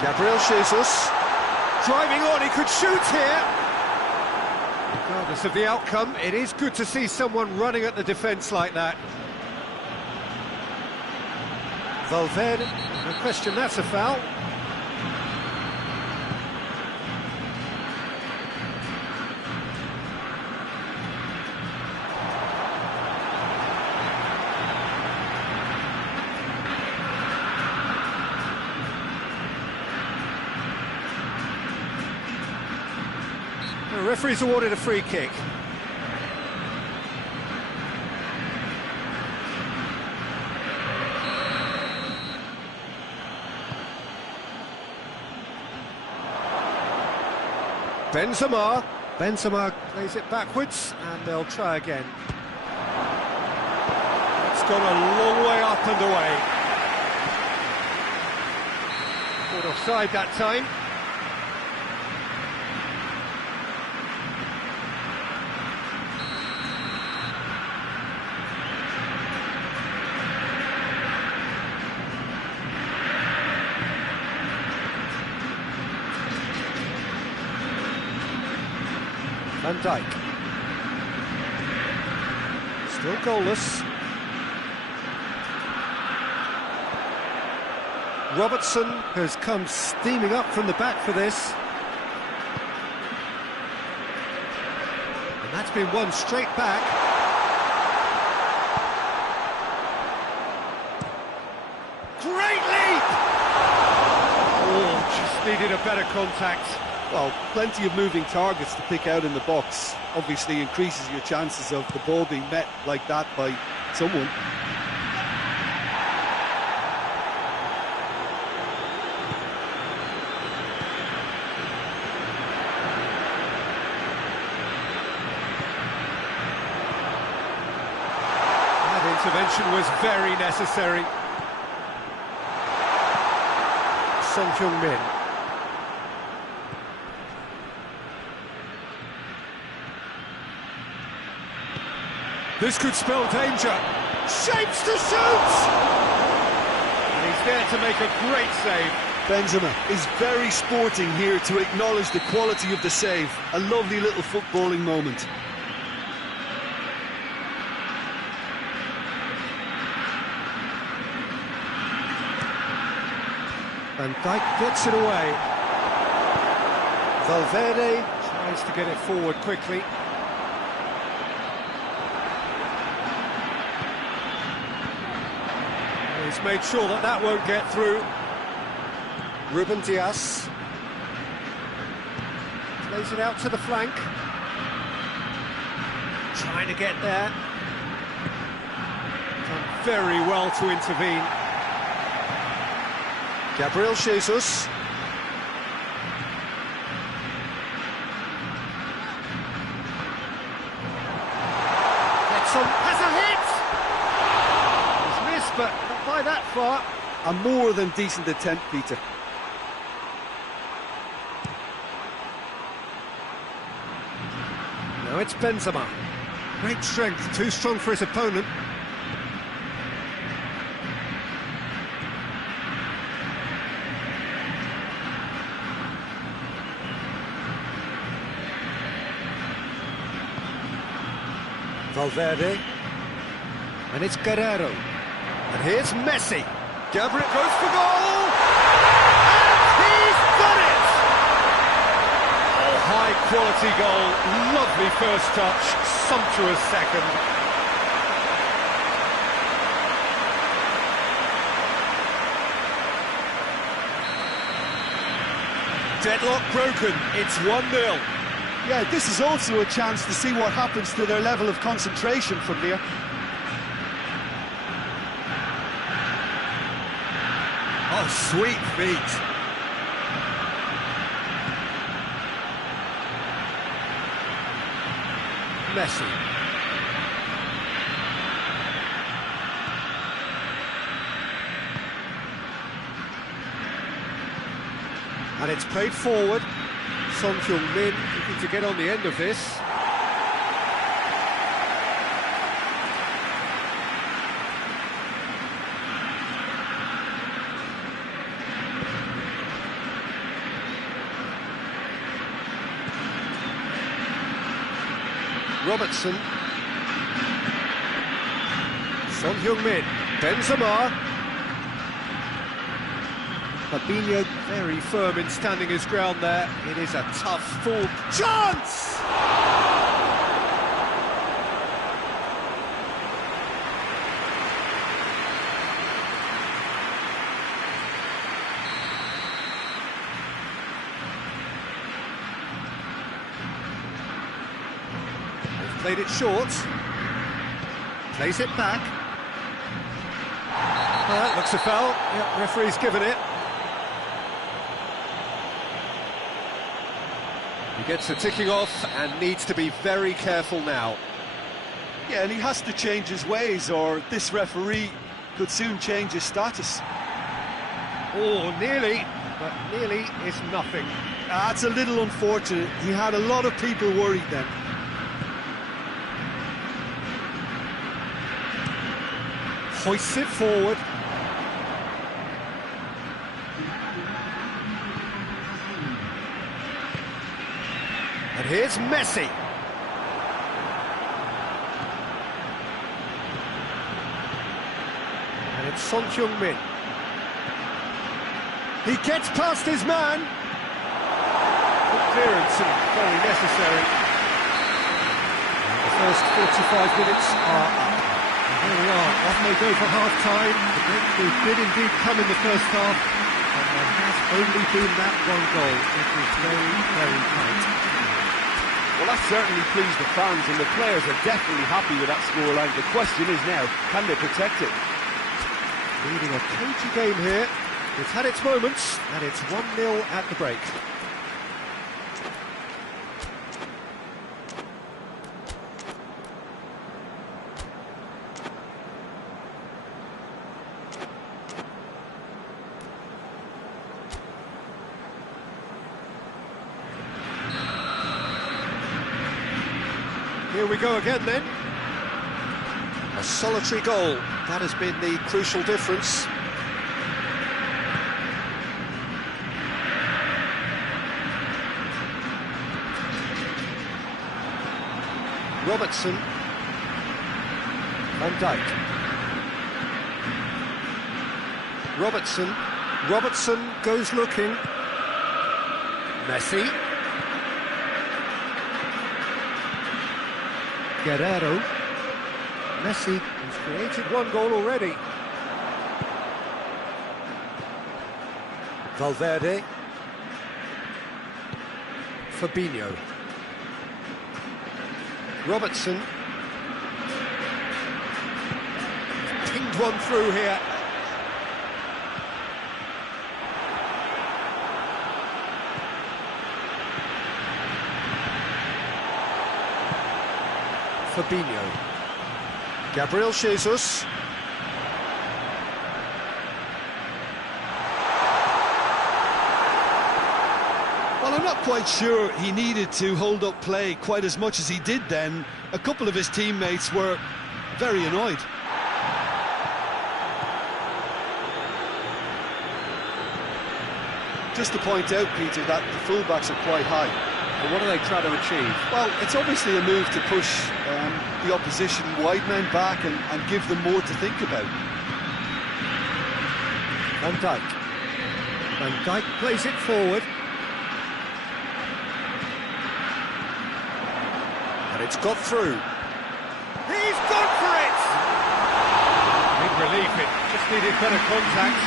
Gabriel Jesus. Driving on, he could shoot here. Regardless of the outcome, it is good to see someone running at the defence like that. Valverde, no question that's a foul. The referee's awarded a free kick. Benzema plays it backwards and they'll try again. It's gone a long way up and away. Caught offside that time. Van Dijk. Still goalless. Robertson has come steaming up from the back for this. And that's been won straight back. Great leap! Oh, just needed a better contact. Well, plenty of moving targets to pick out in the box. Obviously increases your chances of the ball being met like that by someone. That intervention was very necessary. Son Heung-min. This could spell danger. Shapes to shoot! And he's there to make a great save. Benzema is very sporting here to acknowledge the quality of the save. A lovely little footballing moment. Van Dijk gets it away. Valverde tries to get it forward quickly. He's made sure that that won't get through. Ruben Dias plays it out to the flank. Trying to get there. Done very well to intervene. Gabriel Jesus. Has a hit! He's missed, but not by that far. A more than decent attempt, Peter. Now it's Benzema. Great strength, too strong for his opponent. Valverde. And it's Guerrero. And here's Messi. Gabriel goes for goal! And he's done it! Oh, high quality goal. Lovely first touch. Sumptuous second. Deadlock broken. It's 1-0. Yeah, this is also a chance to see what happens to their level of concentration from here. Oh, sweet feet. Messi. And it's played forward. Son Heung-min looking to get on the end of this. Robertson. Son Heung-min. Benzema. Fabinho very firm in standing his ground there. It is a tough full chance! They've played it short. Plays it back. Looks a foul. Yep, referee's given it. He gets the ticking off and needs to be very careful now. Yeah, and he has to change his ways, or this referee could soon change his status. Oh, nearly, but nearly is nothing. That's a little unfortunate. He had a lot of people worried then. Hoists it forward. And here's Messi. And it's Son Heung-min. He gets past his man. Good clearance and very necessary. The first 45 minutes are up. And here we are, off they go for half-time. The breakthrough did indeed come in the first half, and there has only been that one goal. It was very, very tight. Well, that certainly pleased the fans, and the players are definitely happy with that scoreline. The question is now, can they protect it? Leading a cagey game here. It's had its moments, and it's 1-0 at the break. Here we go again then. A solitary goal. That has been the crucial difference. Robertson. Van Dijk. Robertson. Robertson goes looking. Messi. Guerrero. Messi has created one goal already. Valverde. Fabinho. Robertson. Pinged one through here. Fabinho. Gabriel Jesus. Well, I'm not quite sure he needed to hold up play quite as much as he did then. A couple of his teammates were very annoyed. Just to point out, Peter, that the fullbacks are quite high. And what are they trying to achieve? Well, it's obviously a move to push the opposition wide men back and give them more to think about. Van Dijk. Van Dijk plays it forward. And it's got through. He's gone for it! Big relief, it just needed better contact.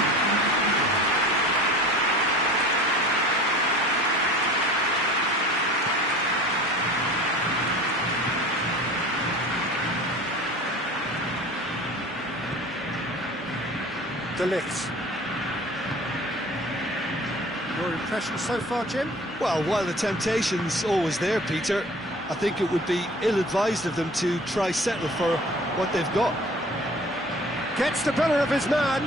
De Ligt. Your impression so far, Jim? Well, while the temptation's always there, Peter, I think it would be ill-advised of them to try settle for what they've got. Gets the better of his man.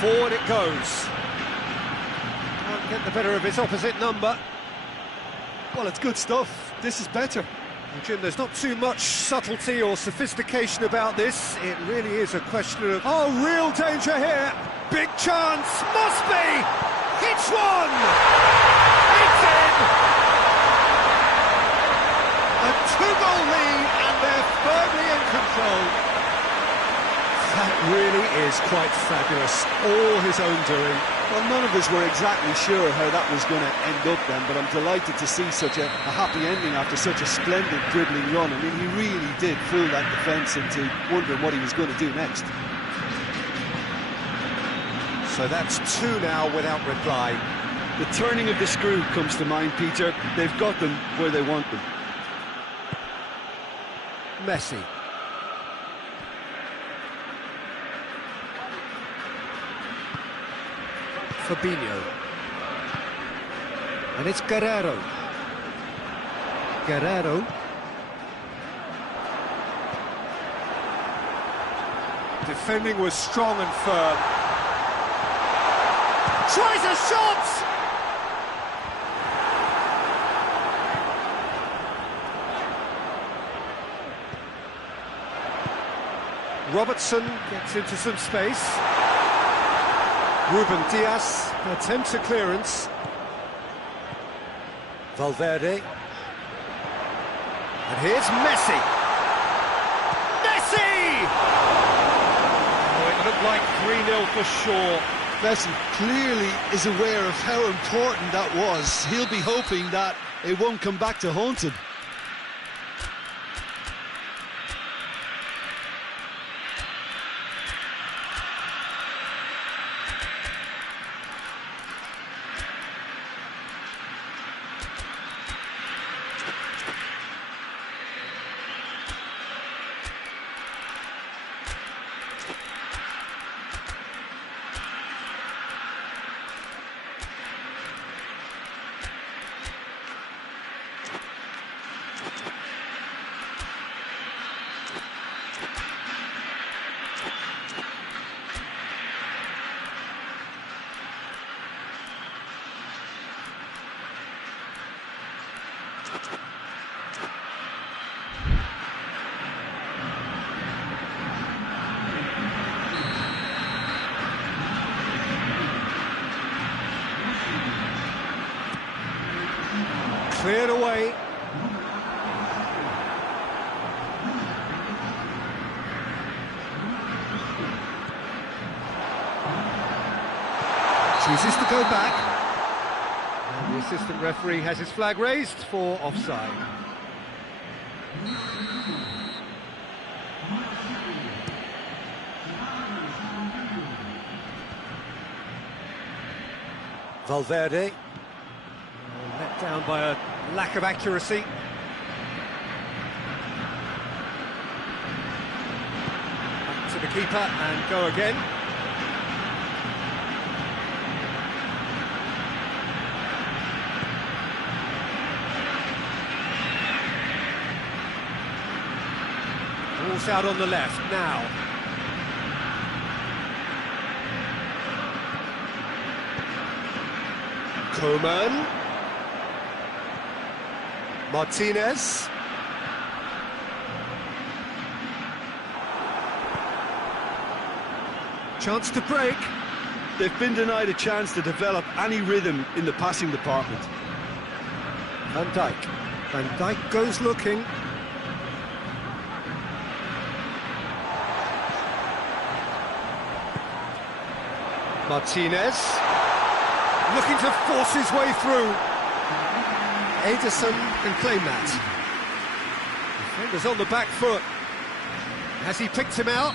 Forward it goes. Can't get the better of his opposite number. Well, it's good stuff. This is better. Well, Jim, there's not too much subtlety or sophistication about this. It really is a question of... Oh, real danger here. Big chance. Must be. Hits one. It's in. A two-goal lead and they're firmly in control. That really is quite fabulous. All his own doing. Well, none of us were exactly sure how that was going to end up then, but I'm delighted to see such a happy ending after such a splendid dribbling run. I mean, he really did fool that defence into wondering what he was going to do next. So that's two now without reply. The turning of the screw comes to mind, Peter. They've got them where they want them. Messi. Fabinho. And it's Guerrero. Guerrero. Defending was strong and firm. Tries a shot! Robertson gets into some space. Ruben Diaz attempts a clearance. Valverde. And here's Messi. Messi! Oh, it looked like 3-0 for sure. Messi clearly is aware of how important that was. He'll be hoping that it won't come back to haunt him. Cleared away. Chooses to go back. And the assistant referee has his flag raised for offside. Valverde. Let down by a lack of accuracy. Back to the keeper and go again. Ball's out on the left now. Coman. Martinez. Chance to break. They've been denied a chance to develop any rhythm in the passing department. Van Dijk. Van Dijk goes looking. Martinez looking to force his way through. Ederson can claim that. Defender's on the back foot. Has he picked him out?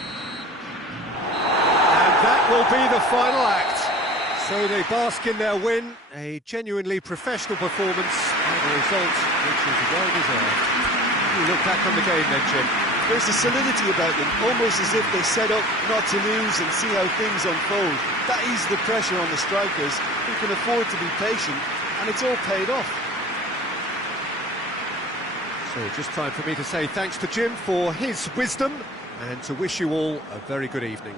And that will be the final act. So they bask in their win, a genuinely professional performance, and a result which is well deserved. You look back on the game then, Jim. There's a solidity about them, almost as if they set up not to lose and see how things unfold. That eases the pressure on the strikers, who can afford to be patient, and it's all paid off. So just time for me to say thanks to Jim for his wisdom, and to wish you all a very good evening.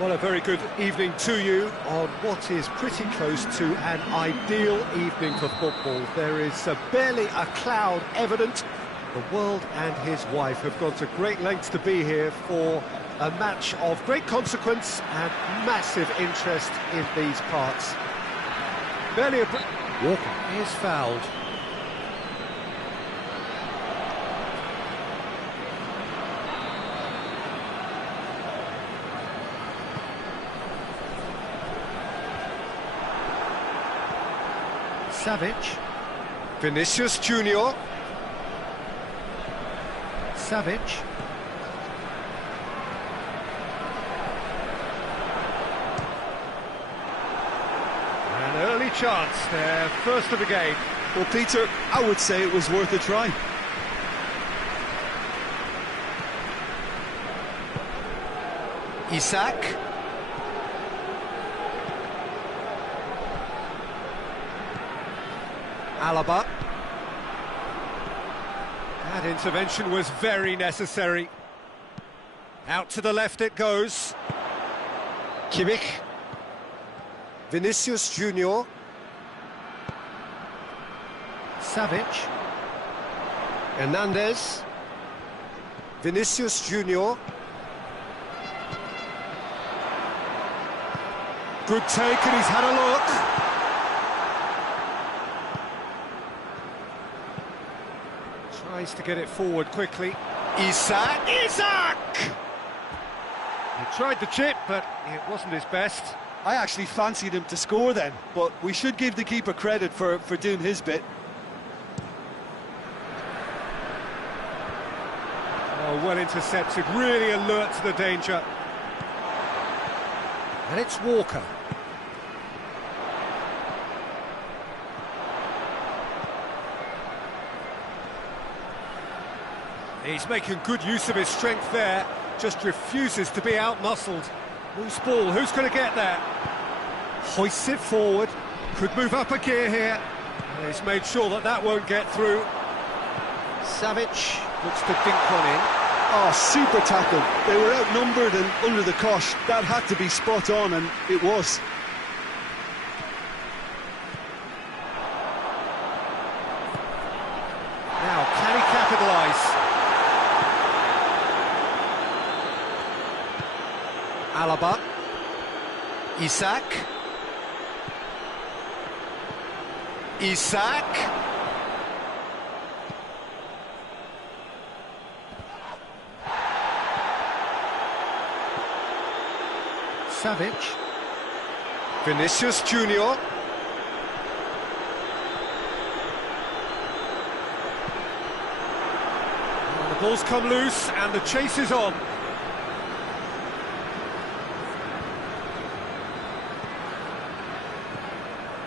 Well, a very good evening to you on what is pretty close to an ideal evening for football. There is barely a cloud evident. The world and his wife have gone to great lengths to be here for a match of great consequence and massive interest in these parts. Barely a... Walker is fouled. Savic, Vinicius Junior, Savic, chance, their first of the game. Well, Peter, I would say it was worth a try. Isak. Alaba. That intervention was very necessary. Out to the left it goes. Kimmich. Vinicius Junior. Savic. Hernandez. Vinicius Junior. Good take, and he's had a look. Tries to get it forward quickly. Isak! He tried the chip, but it wasn't his best. I actually fancied him to score then, but we should give the keeper credit for doing his bit. Oh, well intercepted, really alert to the danger. And it's Walker. He's making good use of his strength there, just refuses to be out-muscled. Loose ball, who's going to get there? Hoists it forward, could move up a gear here. And he's made sure that that won't get through. Savic looks to dink one in. Oh, super tackle. They were outnumbered and under the cosh. That had to be spot on, and it was. Now, can he capitalise? Alaba. Isak. Savic. Vinicius Junior. And the ball's come loose and the chase is on.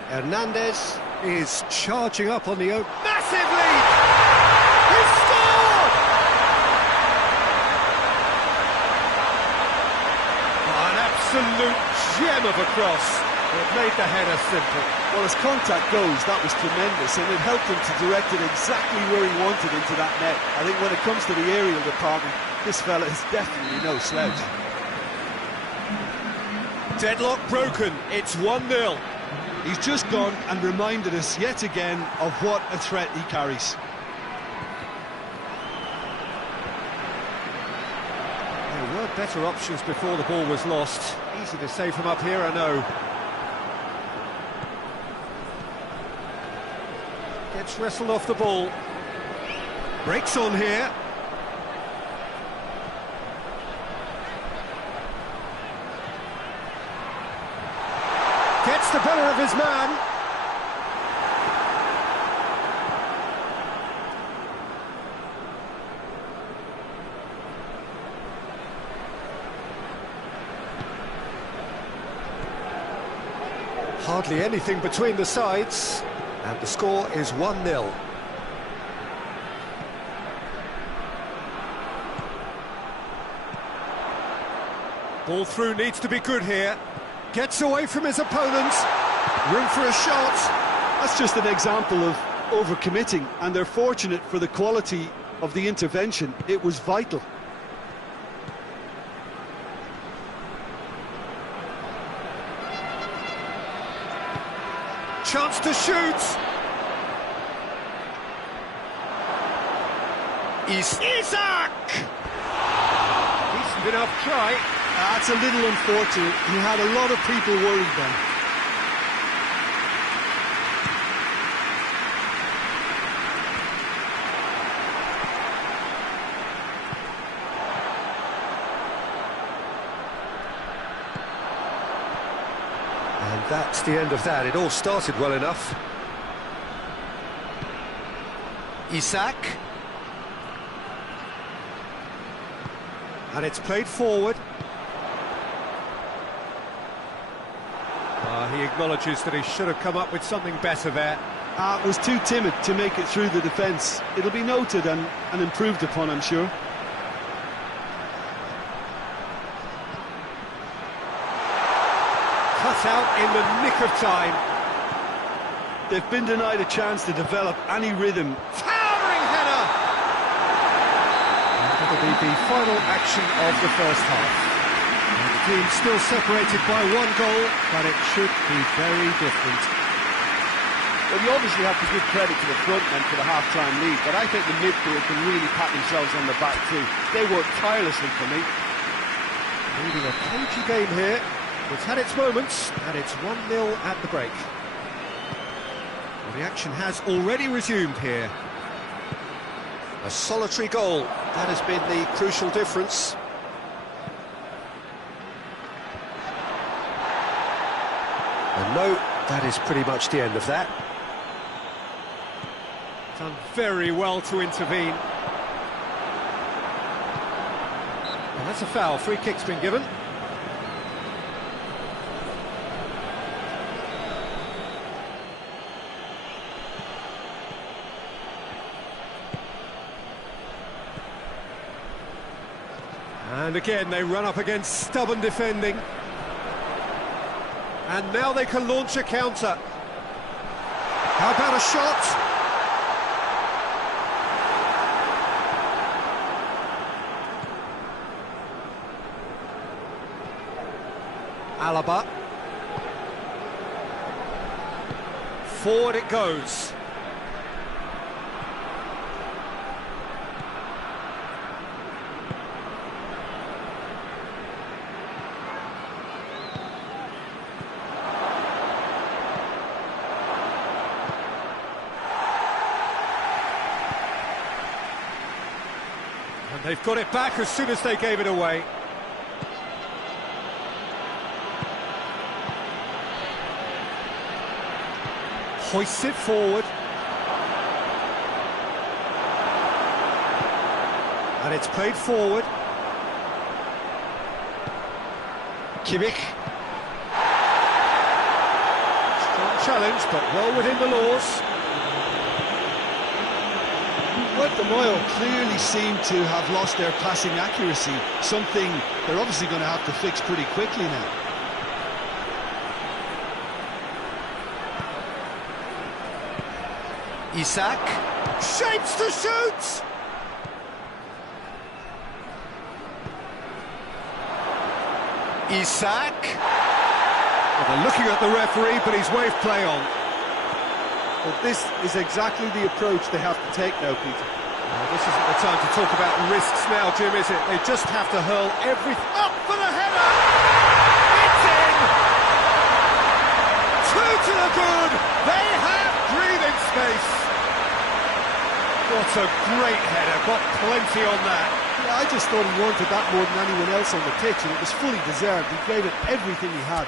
Hernandez is charging up on the open. Massive lead! He scored! Oh, an absolute gem of a cross. It made the header simple. Well, as contact goes, that was tremendous, and it helped him to direct it exactly where he wanted into that net. I think when it comes to the aerial department, this fella is definitely no slouch. Deadlock broken, it's 1-0. He's just gone and reminded us yet again of what a threat he carries. There were better options before the ball was lost. Easy to save from up here, I know. Gets wrestled off the ball. Breaks on here. Gets the better of his man. Hardly anything between the sides, and the score is 1-0. Ball through needs to be good here. Gets away from his opponent. Room for a shot. That's just an example of overcommitting, and they're fortunate for the quality of the intervention. It was vital. Chance to shoot. Isak! Decent enough try. That's a little unfortunate. He had a lot of people worried then. And that's the end of that. It all started well enough. Isak. And it's played forward. He acknowledges that he should have come up with something better there. Was too timid to make it through the defence. It'll be noted and improved upon, I'm sure. Cut out in the nick of time. They've been denied a chance to develop any rhythm. Towering header! And it'll be the final action of the first half. And the team still separated by 1 goal, but it should be very different. Well, you obviously have to give credit to the front men for the half-time lead, but I think the midfield can really pat themselves on the back too. They worked tirelessly for me. Leading a cagey game here. It's had its moments, and it's 1-0 at the break. Well, the action has already resumed here. A solitary goal, that has been the crucial difference. And no, that is pretty much the end of that. Done very well to intervene. And that's a foul, free kick's been given. And again, they run up against stubborn defending. And now they can launch a counter. How about a shot? Alaba. Forward it goes. And they've got it back as soon as they gave it away. Hoists it forward. And it's played forward. Kimmich. Strong challenge, but well within the laws. Well, the Moyle clearly seem to have lost their passing accuracy, something they're obviously going to have to fix pretty quickly now. Isak shapes to shoot. Isak. Well, they're looking at the referee, but he's waved play on. But this is exactly the approach they have to take now, Peter. This isn't the time to talk about risks now, Jim, is it? They just have to hurl everything up for the header. It's in. 2 to the good. They have breathing space. What a great header, got plenty on that. Yeah, I just thought he wanted that more than anyone else on the pitch, and it was fully deserved. He gave it everything he had.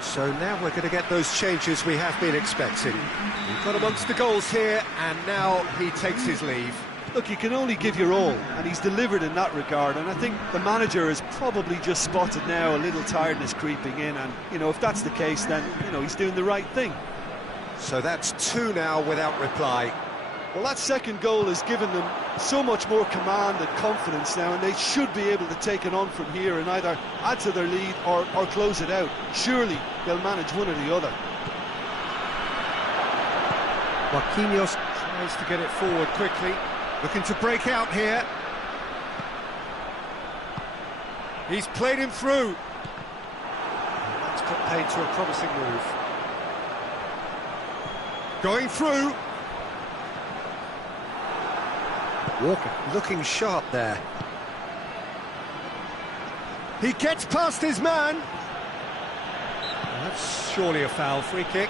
So now we're going to get those changes we have been expecting. We've got amongst the goals here, and now he takes his leave. Look, you can only give your all, and he's delivered in that regard, and I think the manager has probably just spotted now a little tiredness creeping in, and, you know, if that's the case, then, you know, he's doing the right thing. So that's 2 now without reply. Well, that second goal has given them so much more command and confidence now, and they should be able to take it on from here and either add to their lead or close it out. Surely they'll manage one or the other. Marquinhos tries to get it forward quickly, looking to break out here. He's played him through. That's put paid to a promising move. Going through. Walker looking sharp there. He gets past his man. That's surely a foul. Free kick.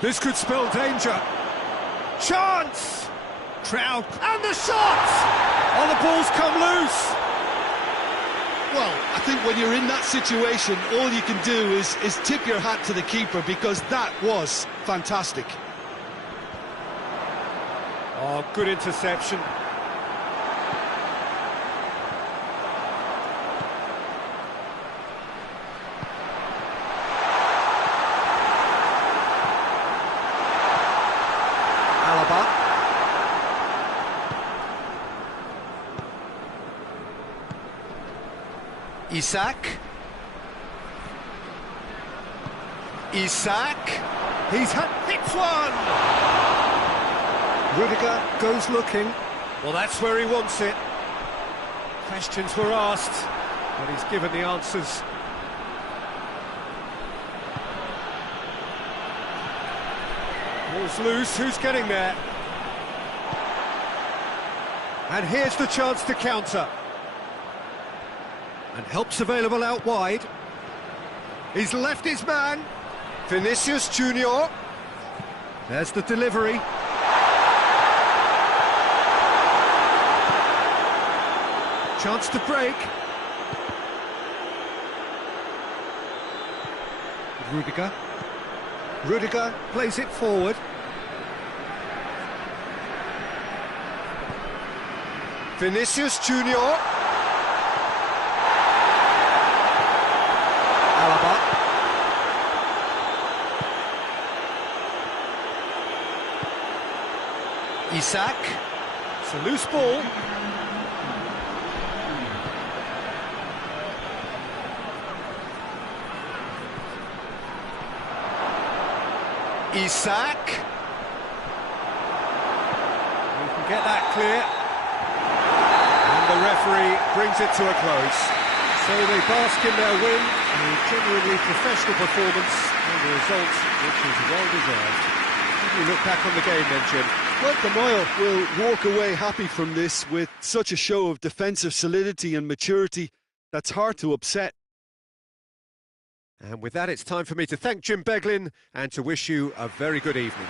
This could spell danger. Chance! Crowd, and the shot! Oh, the ball's come loose! Well, I think when you're in that situation, all you can do is tip your hat to the keeper, because that was fantastic. Oh, good interception. Isak. He's hits one. Rudiger goes looking. Well, that's where he wants it. Questions were asked, but he's given the answers. Ball's loose. Who's getting there? And here's the chance to counter. And help's available out wide. He's left his man. Vinicius Junior. There's the delivery. Chance to break. Rudiger. Rudiger plays it forward. Vinicius Junior. Isak. It's a loose ball. Isak. We can get that clear. And the referee brings it to a close. So they bask in their win, a genuinely professional performance, and the result which is well deserved. How do you look back on the game then, Jim? Well, the Mayo will walk away happy from this with such a show of defensive solidity and maturity that's hard to upset. And with that, it's time for me to thank Jim Beglin and to wish you a very good evening.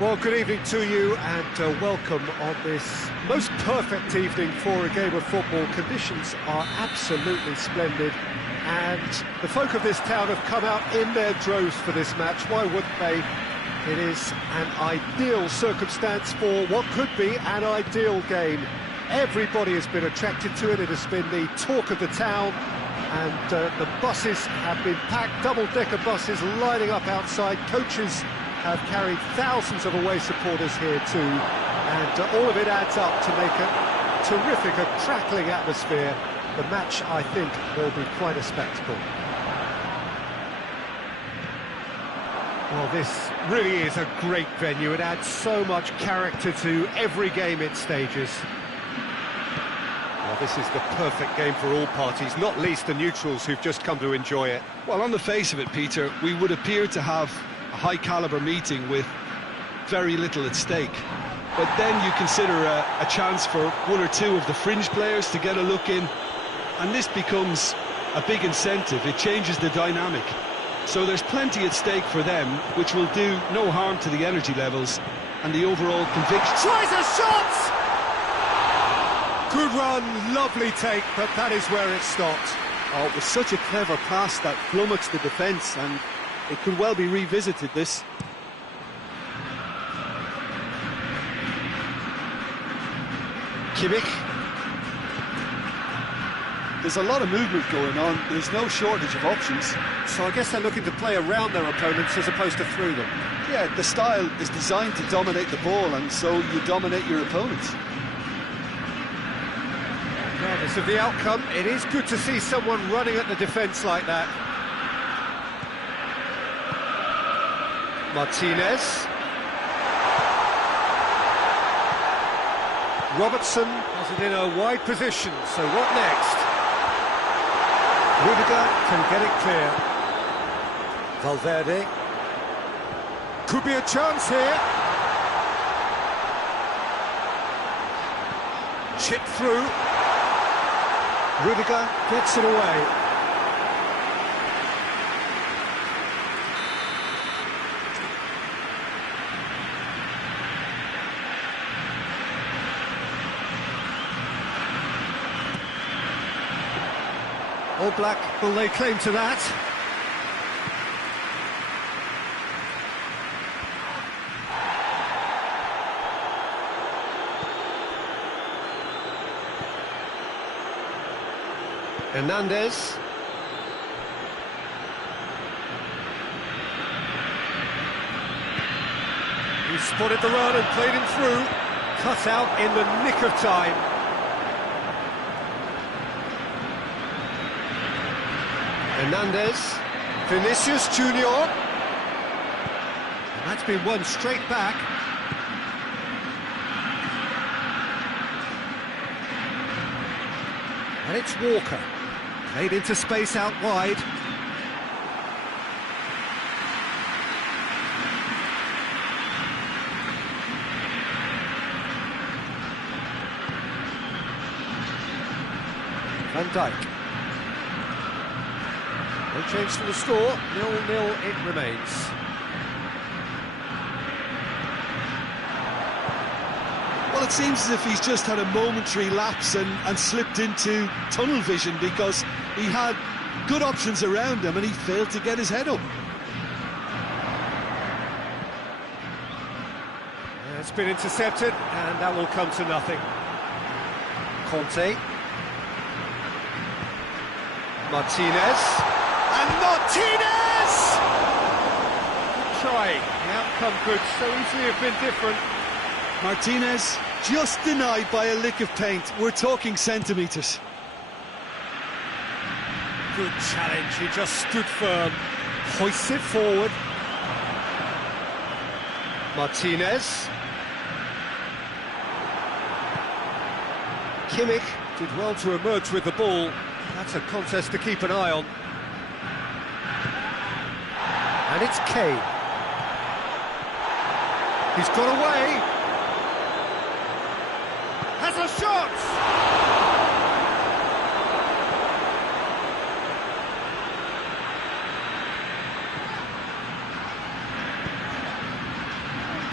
Well, good evening to you and welcome on this most perfect evening for a game of football. Conditions are absolutely splendid and the folk of this town have come out in their droves for this match. Why wouldn't they? It is an ideal circumstance for what could be an ideal game. Everybody has been attracted to it. It has been the talk of the town and the buses have been packed, double-decker buses lining up outside. Coaches have carried thousands of away supporters here too, and all of it adds up to make a terrific, a crackling atmosphere. The match, I think, will be quite a spectacle. Well, this really is a great venue. It adds so much character to every game it stages. Well, this is the perfect game for all parties, not least the neutrals who've just come to enjoy it. Well, on the face of it, Peter, we would appear to have a high-caliber meeting with very little at stake. But then you consider a chance for one or two of the fringe players to get a look in, and this becomes a big incentive. It changes the dynamic. So there's plenty at stake for them, which will do no harm to the energy levels and the overall conviction. Tries a shot! Good run, lovely take, but that is where it stopped. Oh, it was such a clever pass that flummoxed the defence, and it could well be revisited, this. Kimmich. There's a lot of movement going on. There's no shortage of options. So I guess they're looking to play around their opponents as opposed to through them. Yeah, the style is designed to dominate the ball, and so you dominate your opponents. Regardless of the outcome, it is good to see someone running at the defence like that. Martinez. Robertson has it in a wide position, so what next? Rudiger can get it clear. Valverde. Could be a chance here. Chip through. Rudiger gets it away. All Black will lay claim to that. Hernandez. He spotted the run and played him through. Cut out in the nick of time. Hernandez, Vinicius Junior, and that's been won straight back. And it's Walker, played into space out wide. Van Dijk. No change to the score, 0-0 it remains. Well, it seems as if he's just had a momentary lapse and slipped into tunnel vision, because he had good options around him and he failed to get his head up. It's been intercepted and that will come to nothing. Conte. Martinez. And Martinez! Good try. The outcome could so easily have been different. Martinez just denied by a lick of paint. We're talking centimetres. Good challenge. He just stood firm. Hoists it forward. Martinez. Kimmich did well to emerge with the ball. That's a contest to keep an eye on. And it's Kane. He's got away. Has a shot!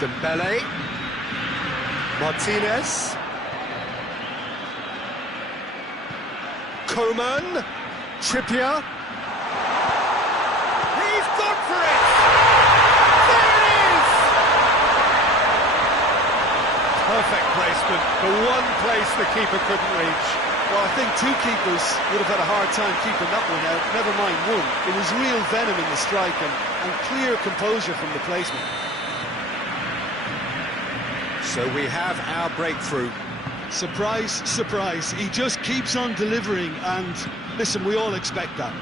Dembele. Martinez. Coman. Trippier. He's gone for it! There it is! Perfect placement, the one place the keeper couldn't reach. Well, I think two keepers would have had a hard time keeping that one out, never mind one. It was real venom in the strike and clear composure from the placement. So we have our breakthrough. Surprise, surprise, he just keeps on delivering, and listen, we all expect that.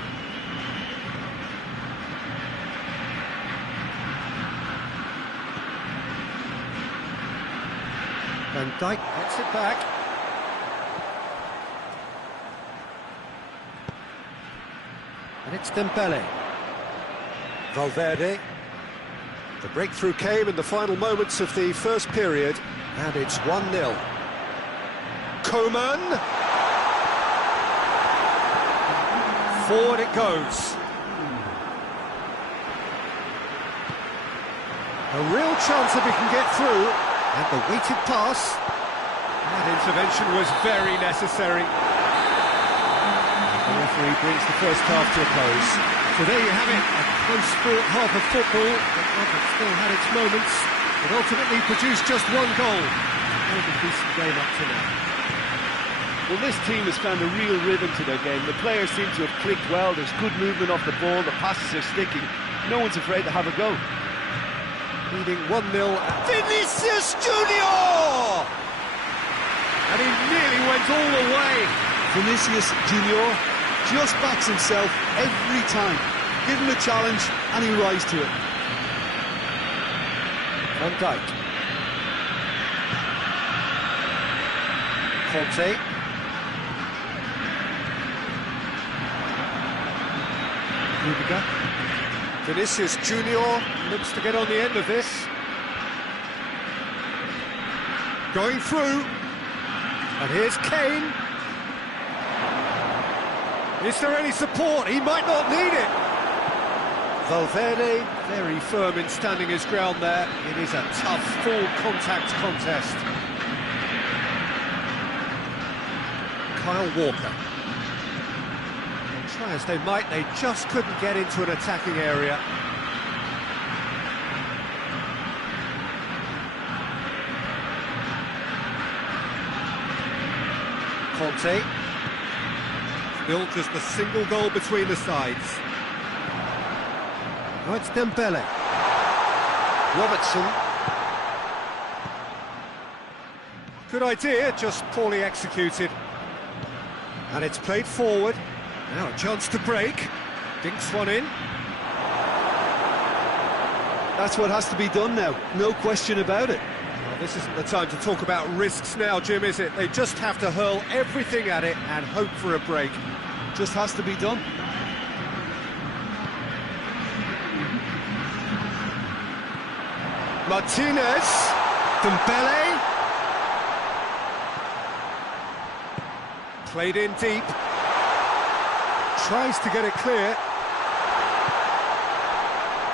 Van Dijk gets it back. And it's Dembele. Valverde. The breakthrough came in the final moments of the first period, and it's 1-0. Coman. Forward it goes. A real chance if he can get through. And the weighted pass. That intervention was very necessary. The referee brings the first half to a close. So there you have it, a close-fought half of football, but one that still had its moments. It ultimately produced just one goal. And a decent game up to now. Well, this team has found a real rhythm to their game. The players seem to have clicked well. There's good movement off the ball. The passes are sticking. No one's afraid to have a go. Leading 1-0. Vinicius Junior! And he nearly went all the way. Vinicius Junior just backs himself every time. Give him a challenge and he rises to it. Van Dijk. Conte. Rudiger. Vinicius Junior looks to get on the end of this. Going through. And here's Kane. Is there any support? He might not need it. Valverde, very firm in standing his ground there. It is a tough, full-contact contest. Kyle Walker. Try as they might, they just couldn't get into an attacking area. Conte. Built as the single goal between the sides. Now it's Dembele. Robertson. Good idea, just poorly executed. And it's played forward. Now a chance to break. Dinks one in. That's what has to be done now, no question about it. Well, this isn't the time to talk about risks now, Jim, is it? They just have to hurl everything at it and hope for a break. Just has to be done. Martinez. Dembele. Played in deep. Tries to get it clear.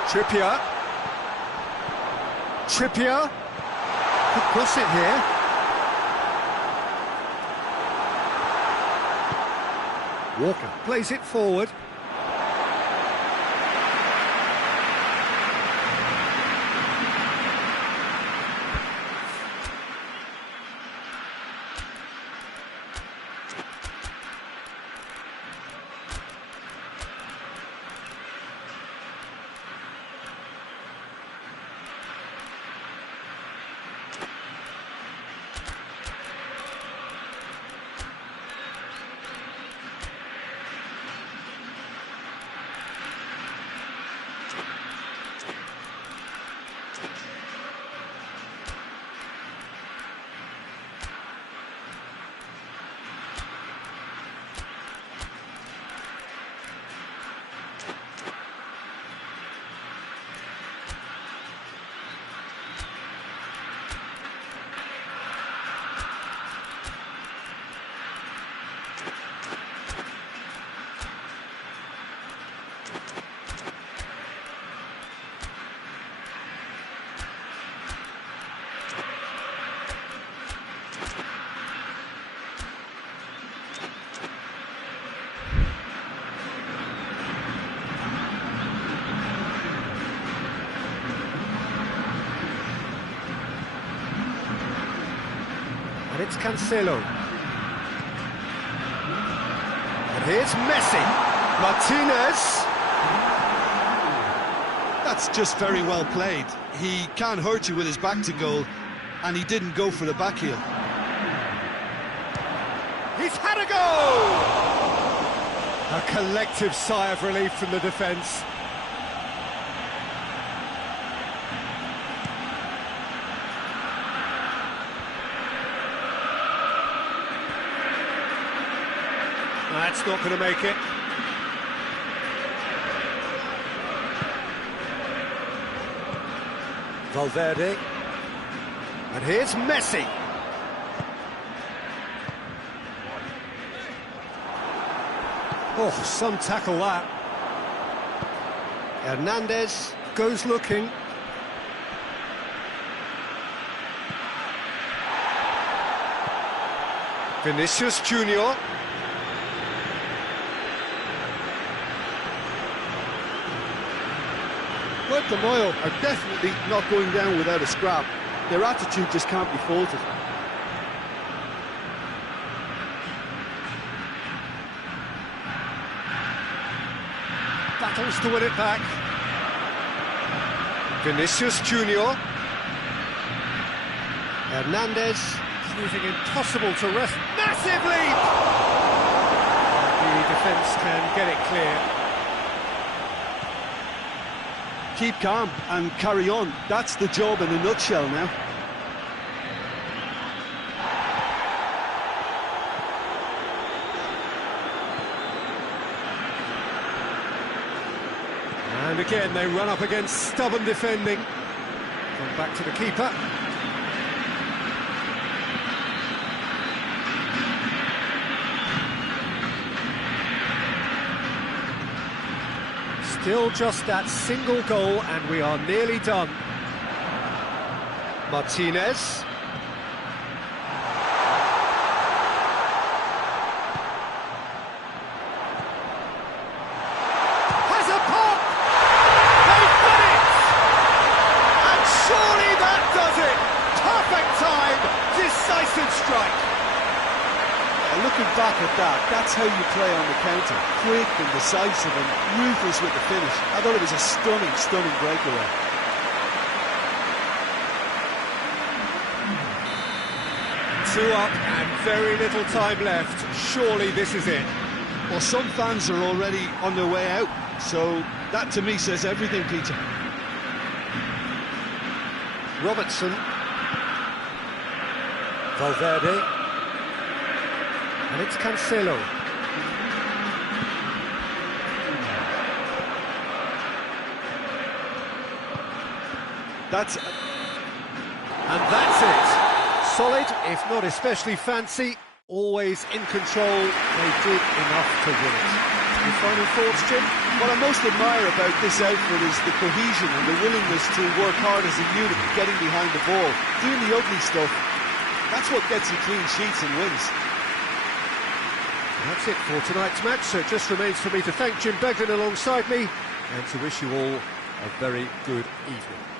Trippier. Trippier. Could cross it here. Walker plays it forward. it's Cancelo. And here's Messi. Martinez. That's just very well played. He can't hurt you with his back to goal, and he didn't go for the back heel. He's had a go! A collective sigh of relief from the defence. That's not going to make it. Valverde. And here's Messi. Oh, some tackle that. Hernandez goes looking. Vinicius Junior. Moyo are definitely not going down without a scrap. Their attitude just can't be faulted. Battles to win it back. Vinicius Junior. Hernandez proving impossible to rest. Massive leap! The defence can get it clear. Keep calm and carry on. That's the job in a nutshell now. And again, they run up against stubborn defending. Come back to the keeper. Still just that single goal, and we are nearly done. Martinez. Has a pop! They've got it! And surely that does it! Perfect time, decisive strike. Looking back at that, that's how you play on the counter. Quick and decisive and ruthless with the finish. I thought it was a stunning, stunning breakaway. Two up and very little time left. Surely this is it. Well, some fans are already on their way out, so that to me says everything, Peter. Robertson. Valverde. And it's Cancelo. And that's it. Solid, if not especially fancy, always in control. They did enough to win it. Your final thoughts, Jim? What I most admire about this outfit is the cohesion and the willingness to work hard as a unit, getting behind the ball, doing the ugly stuff. That's what gets you clean sheets and wins. That's it for tonight's match, so it just remains for me to thank Jim Beglin alongside me and to wish you all a very good evening.